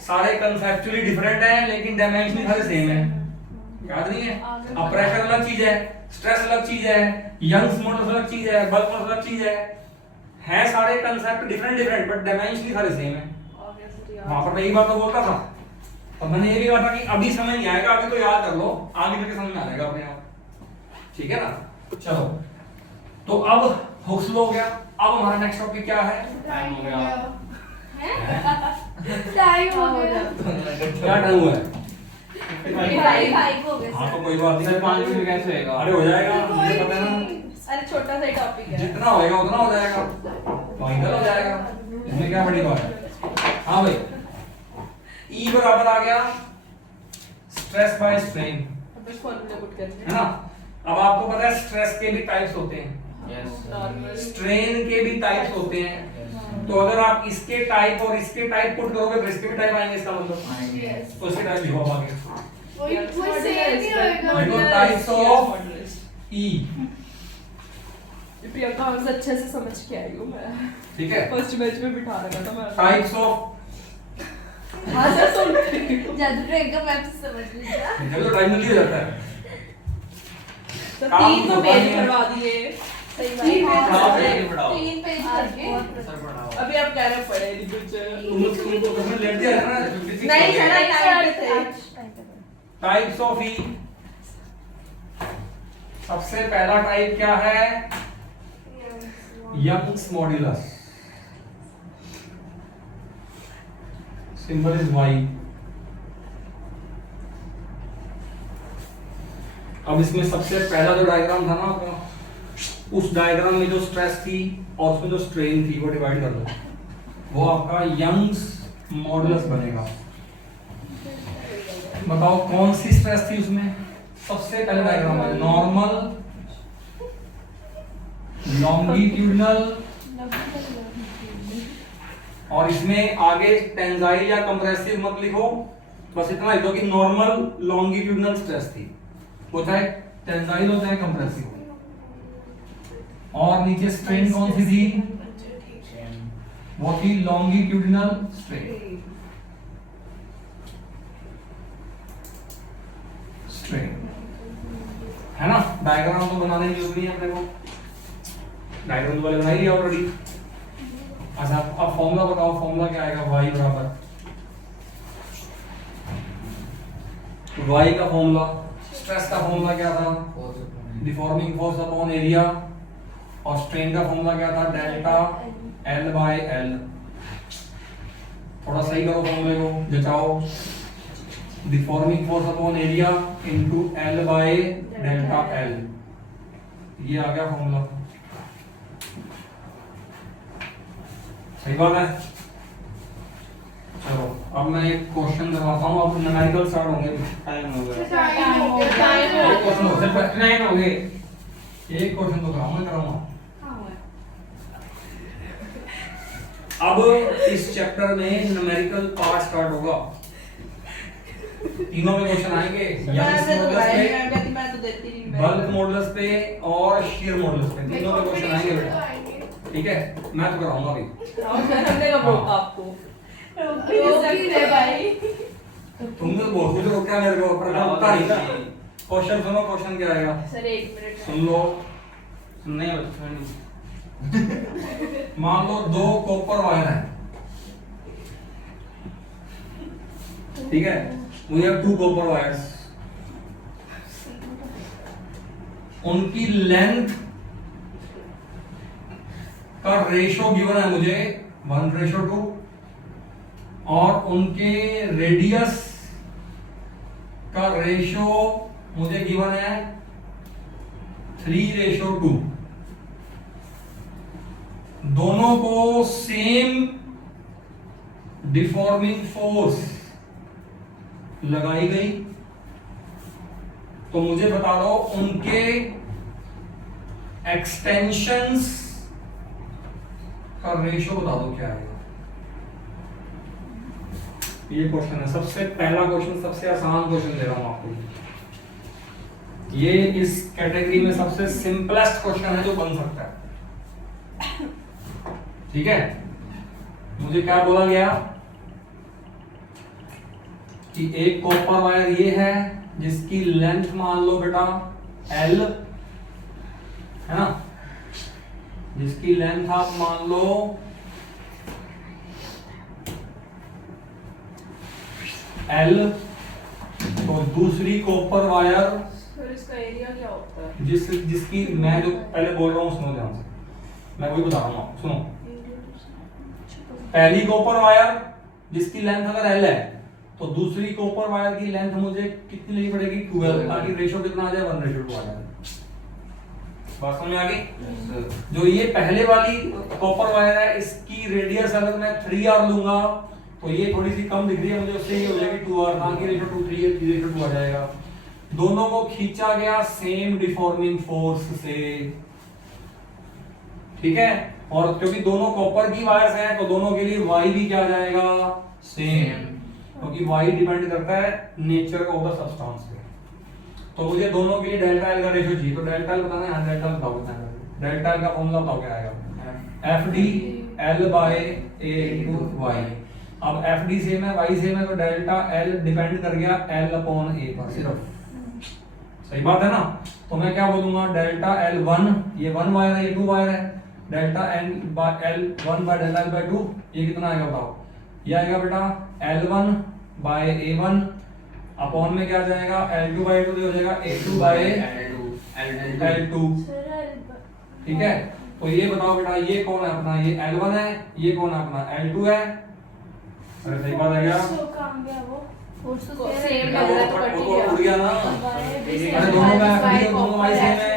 सारे कंसेप्चुअली डिफरेंट हैं लेकिन डायमेंशनली सारे सेम हैं। याद नहीं है? अब प्रेशर अलग चीज है, स्ट्रेस अलग चीज है, यंग्स मॉडुलस अलग चीज है, बल्क मॉडुलस अलग चीज है सारे कंसेप्ट डिफरेंट बट डायमेंशनली सारे सेम हैं। वहां पर मैं यही बात तो बोलता था। अब मैंने ये भी कहा था कि अभी समझ नहीं आएगा, अभी तो याद कर लो, आगे जाके समझ में आ जाएगा अपने आप, ठीक है ना? चलो तो अब हुक्स लॉ हो गया। अब हमारा नेक्स्ट टॉपिक क्या है? टाइम हो गया। टाइम हो गया। क्या टाइम हुआ है? 5 हो गए हाँ तो कोई बात नहीं, 5 मिनट कैसे होएगा? अरे हो जाएगा, मुझे पता है ना, अरे छोटा सा ही टॉपिक है। जितना होएगा उतना हो जाएगा, फाइनल हो जाएगा, इसमें क्या बड़ी बात है? हाँ भाई, E बराबर आ गया स्ट्रेस बाय स्ट्रेन, अब इस फॉर्मूले पुट करते है ना? अब आपको पता है स्ट्रेस के भी टाइप्स होते हैं, नॉर्मल स्ट्रेन के भी टाइप्स होते हैं। तो अगर आप इसके टाइप और इसके टाइप पुट करोगे तो इसके भी टाइप आएंगे, इसका मतलब तो इसके टाइप लिखो आगे। वही सेम ही होएगा। देखो टाइप्स ऑफ E, प्रियंका हमसे अच्छे से समझ के आई हूँ मैं, ठीक है? फर्स्ट बैच में बिठा रखा था मैं। टाइप्स ऑफ, हाँ सर सुनती हूँ। जादू ट्रेन का मैप से समझ लीजिए। जब तो टाइम जल्दी हो जाता है। तो 3 तो पेज करवा दिए। सही तीन बात पेज है। पेज पढ़ाओ। 3 पेज करके। अभी आप कह रहे हो पढ़े नहीं कुछ। तुमको कसम लेट दिया है ना 56 नहीं हो गए। सर टाइम पे थे। टाइप्स ऑफ ई, सबसे पहला टाइप क्या है? Young's modulus, symbol is Y. अब इसमें सबसे पहला जो डायग्राम था ना आपका, उस डायग्राम में जो स्ट्रेस थी और उसमें जो स्ट्रेन थी वो डिवाइड कर दो, वो आपका यंग्स मॉडुलस बनेगा। बताओ कौन सी स्ट्रेस थी उसमें? सबसे पहले डायग्राम में नॉर्मल लॉन्गिट्यूडनल, और इसमें आगे टेंसाइल या कंप्रेसिव मत लिखो, बस इतना लिखो कि नॉर्मल लॉन्गिट्यूडनल स्ट्रेस थी, वो चाहे टेंसाइल हो चाहे कंप्रेसिव। और नीचे स्ट्रेन कौन सी थी? वो थी लॉन्गिट्यूडनल स्ट्रेन। स्ट्रेन है ना। डायग्राम तो बनाने की जरूरत नहीं है अपने को, डायग्राम तो पहले बनाई है ऑलरेडी। अच्छा अब फॉर्मूला बताओ, फॉर्मूला क्या आएगा? y बराबर y का फॉर्मूला, स्ट्रेस का फॉर्मूला क्या था? डिफॉर्मिंग फोर्स अपॉन एरिया, और स्ट्रेन का फॉर्मूला क्या था? Delta L by L। थोड़ा सही करो फॉर्मूले को, जचाओ। Deforming force upon area into L by delta L, ये आ गया फॉर्मूला। सही बात है। चलो अब मैं एक क्वेश्चन करवाता हूँ, अब न्यूमेरिकल स्टार्ट होंगे। टाइम हो गया। एक क्वेश्चन हो सिर्फ 39 हो गए, एक क्वेश्चन तो कराऊंगा। अब इस चैप्टर में न्यूमेरिकल पार्ट स्टार्ट होगा, तीनों में क्वेश्चन आएंगे, बल्क मॉडुलस पे और शियर मॉडुलस पे, तीनों में क्वेश्चन आएंगे बेटा। ठीक है, मैं तो कराऊंगा अभी। आपको तुम तो बहुत कुछ रोका मेरे को, पर रोकता नहीं ना। क्वेश्चन सुनो, क्वेश्चन क्या आएगा? सर 1 मिनट सुन लो। नहीं बच्चों मान लो 2 कॉपर वायर है, ठीक है, वी हैव 2 कॉपर वायर्स, उनकी लेंथ का रेशो गिवन है मुझे 1:2, और उनके रेडियस का रेशो मुझे गिवन है 3:2। दोनों को सेम डिफॉर्मिंग फोर्स लगाई गई, तो मुझे बता दो उनके एक्सटेंशंस का रेशो बता दो क्या आएगा। ये क्वेश्चन है, सबसे पहला क्वेश्चन, सबसे आसान क्वेश्चन दे रहा हूं आपको। ये इस कैटेगरी में सबसे सिंपलेस्ट क्वेश्चन है जो बन सकता है। ठीक है, मुझे क्या बोला गया कि एक कॉपर वायर ये है जिसकी लेंथ मान लो बेटा L है ना, जिसकी लेंथ आप मान लो L, तो दूसरी कॉपर वायर फिर इसका एरिया क्या होता है? जिसकी मैं जो पहले बोल रहा हूँ सुनो ध्यान से, मैं वही बता रहा हूँ, सुनो। पहली कॉपर वायर जिसकी लेंथ अगर L है, तो दूसरी कॉपर वायर की लेंथ मुझे कितनी लेनी पड़ेगी? 12, ताकि रेशो कितना आ जाए? 1:2 आ जाए। बात समझ में आ गई? जो ये पहले वाली कॉपर वायर है, इसकी रेडियस अगर मैं 3r लूंगा तो ये थोड़ी सी कम दिख रही है मुझे, उससे ये हो जाएगी 2r, ताकि रेशो 2:3 है, 3:2 आ जाएगा। दोनों को खींचा गया सेम डिफॉर्मिंग फोर्स से, ठीक है, और क्योंकि दोनों कॉपर की वायर्स हैं तो दोनों के लिए y भी क्या आ जाएगा? सेम, क्योंकि y डिपेंड करता है नेचर ऑफ द सब्सटेंस पे। तो मुझे दोनों के लिए डेल्टा L का रेशियो चाहिए, तो डेल्टा L बताना है, डेल्टा L बताओ कितना है? डेल्टा L का फॉर्मूला बताओ क्या आएगा? FD L by A into y। अब FD सेम है, y सेम है, तो डेल्टा L डिपेंड कर गया L अपॉन A पर सिर्फ। सही बात है ना? तो मैं क्या बोलूंगा? डेल्टा L1, ये 1 वायर है, ये 2 वायर है, delta L1 by delta L by 2, ये कितना आएगा बताओ? ये आएगा बेटा L1 बाय A1 अपॉन में क्या जाएगा? L2 बाय 2 हो जाएगा A2 बाय L2। ठीक है, तो ये बताओ बेटा ये कौन है अपना? ये L1 है, ये कौन है अपना? L2 है। अरे सही बात है क्या? सेम लग रहा है तो कट वो गया। तो उड़ गया ना। अरे दोनों का FD दोनों y सेम है,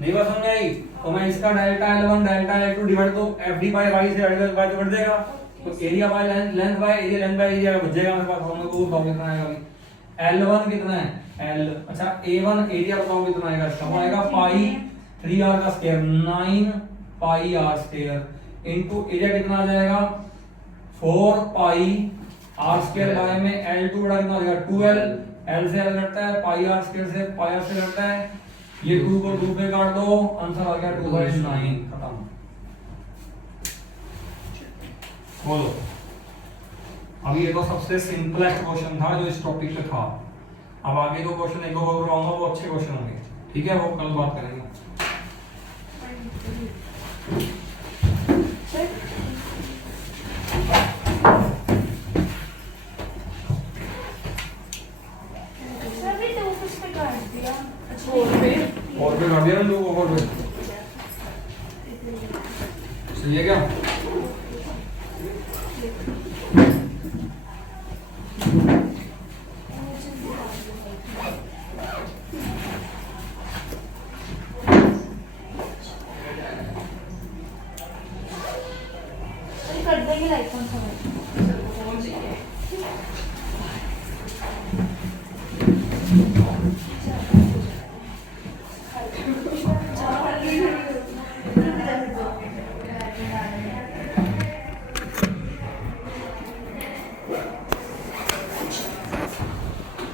नहीं बात समझ आई? तो मैं इसका delta L1 delta L2 divide, तो FD बाय y से डिवाइड बाय तो कट जाएगा, तो area by length by area, length by area बच जाएगा मेरे पास। फॉर्मूला को बताओ कितना आएगा अभी? L1 कितना है? L, अच्छा A1 एरिया बताओ कितना आएगा इसका? वो आएगा पाई 3r का स्क्वायर 9 पाई r स्क्वायर इनटू एरिया कितना आ जाएगा 4 पाई r स्क्वायर बाय में L2 बड़ा कितना हो जाएगा 12 L से L घटता है पाई r स्क्वायर से पाई r से घटता है ये 2 को 2 पे काट दो आंसर आ गया 2/9 खत्म। बोलो अब ये तो सबसे सिंपलेस्ट क्वेश्चन था जो इस टॉपिक पे था। अब आगे जो क्वेश्चन एक और कराऊंगा वो अच्छे क्वेश्चन होंगे, ठीक है, वो कल बात करेंगे।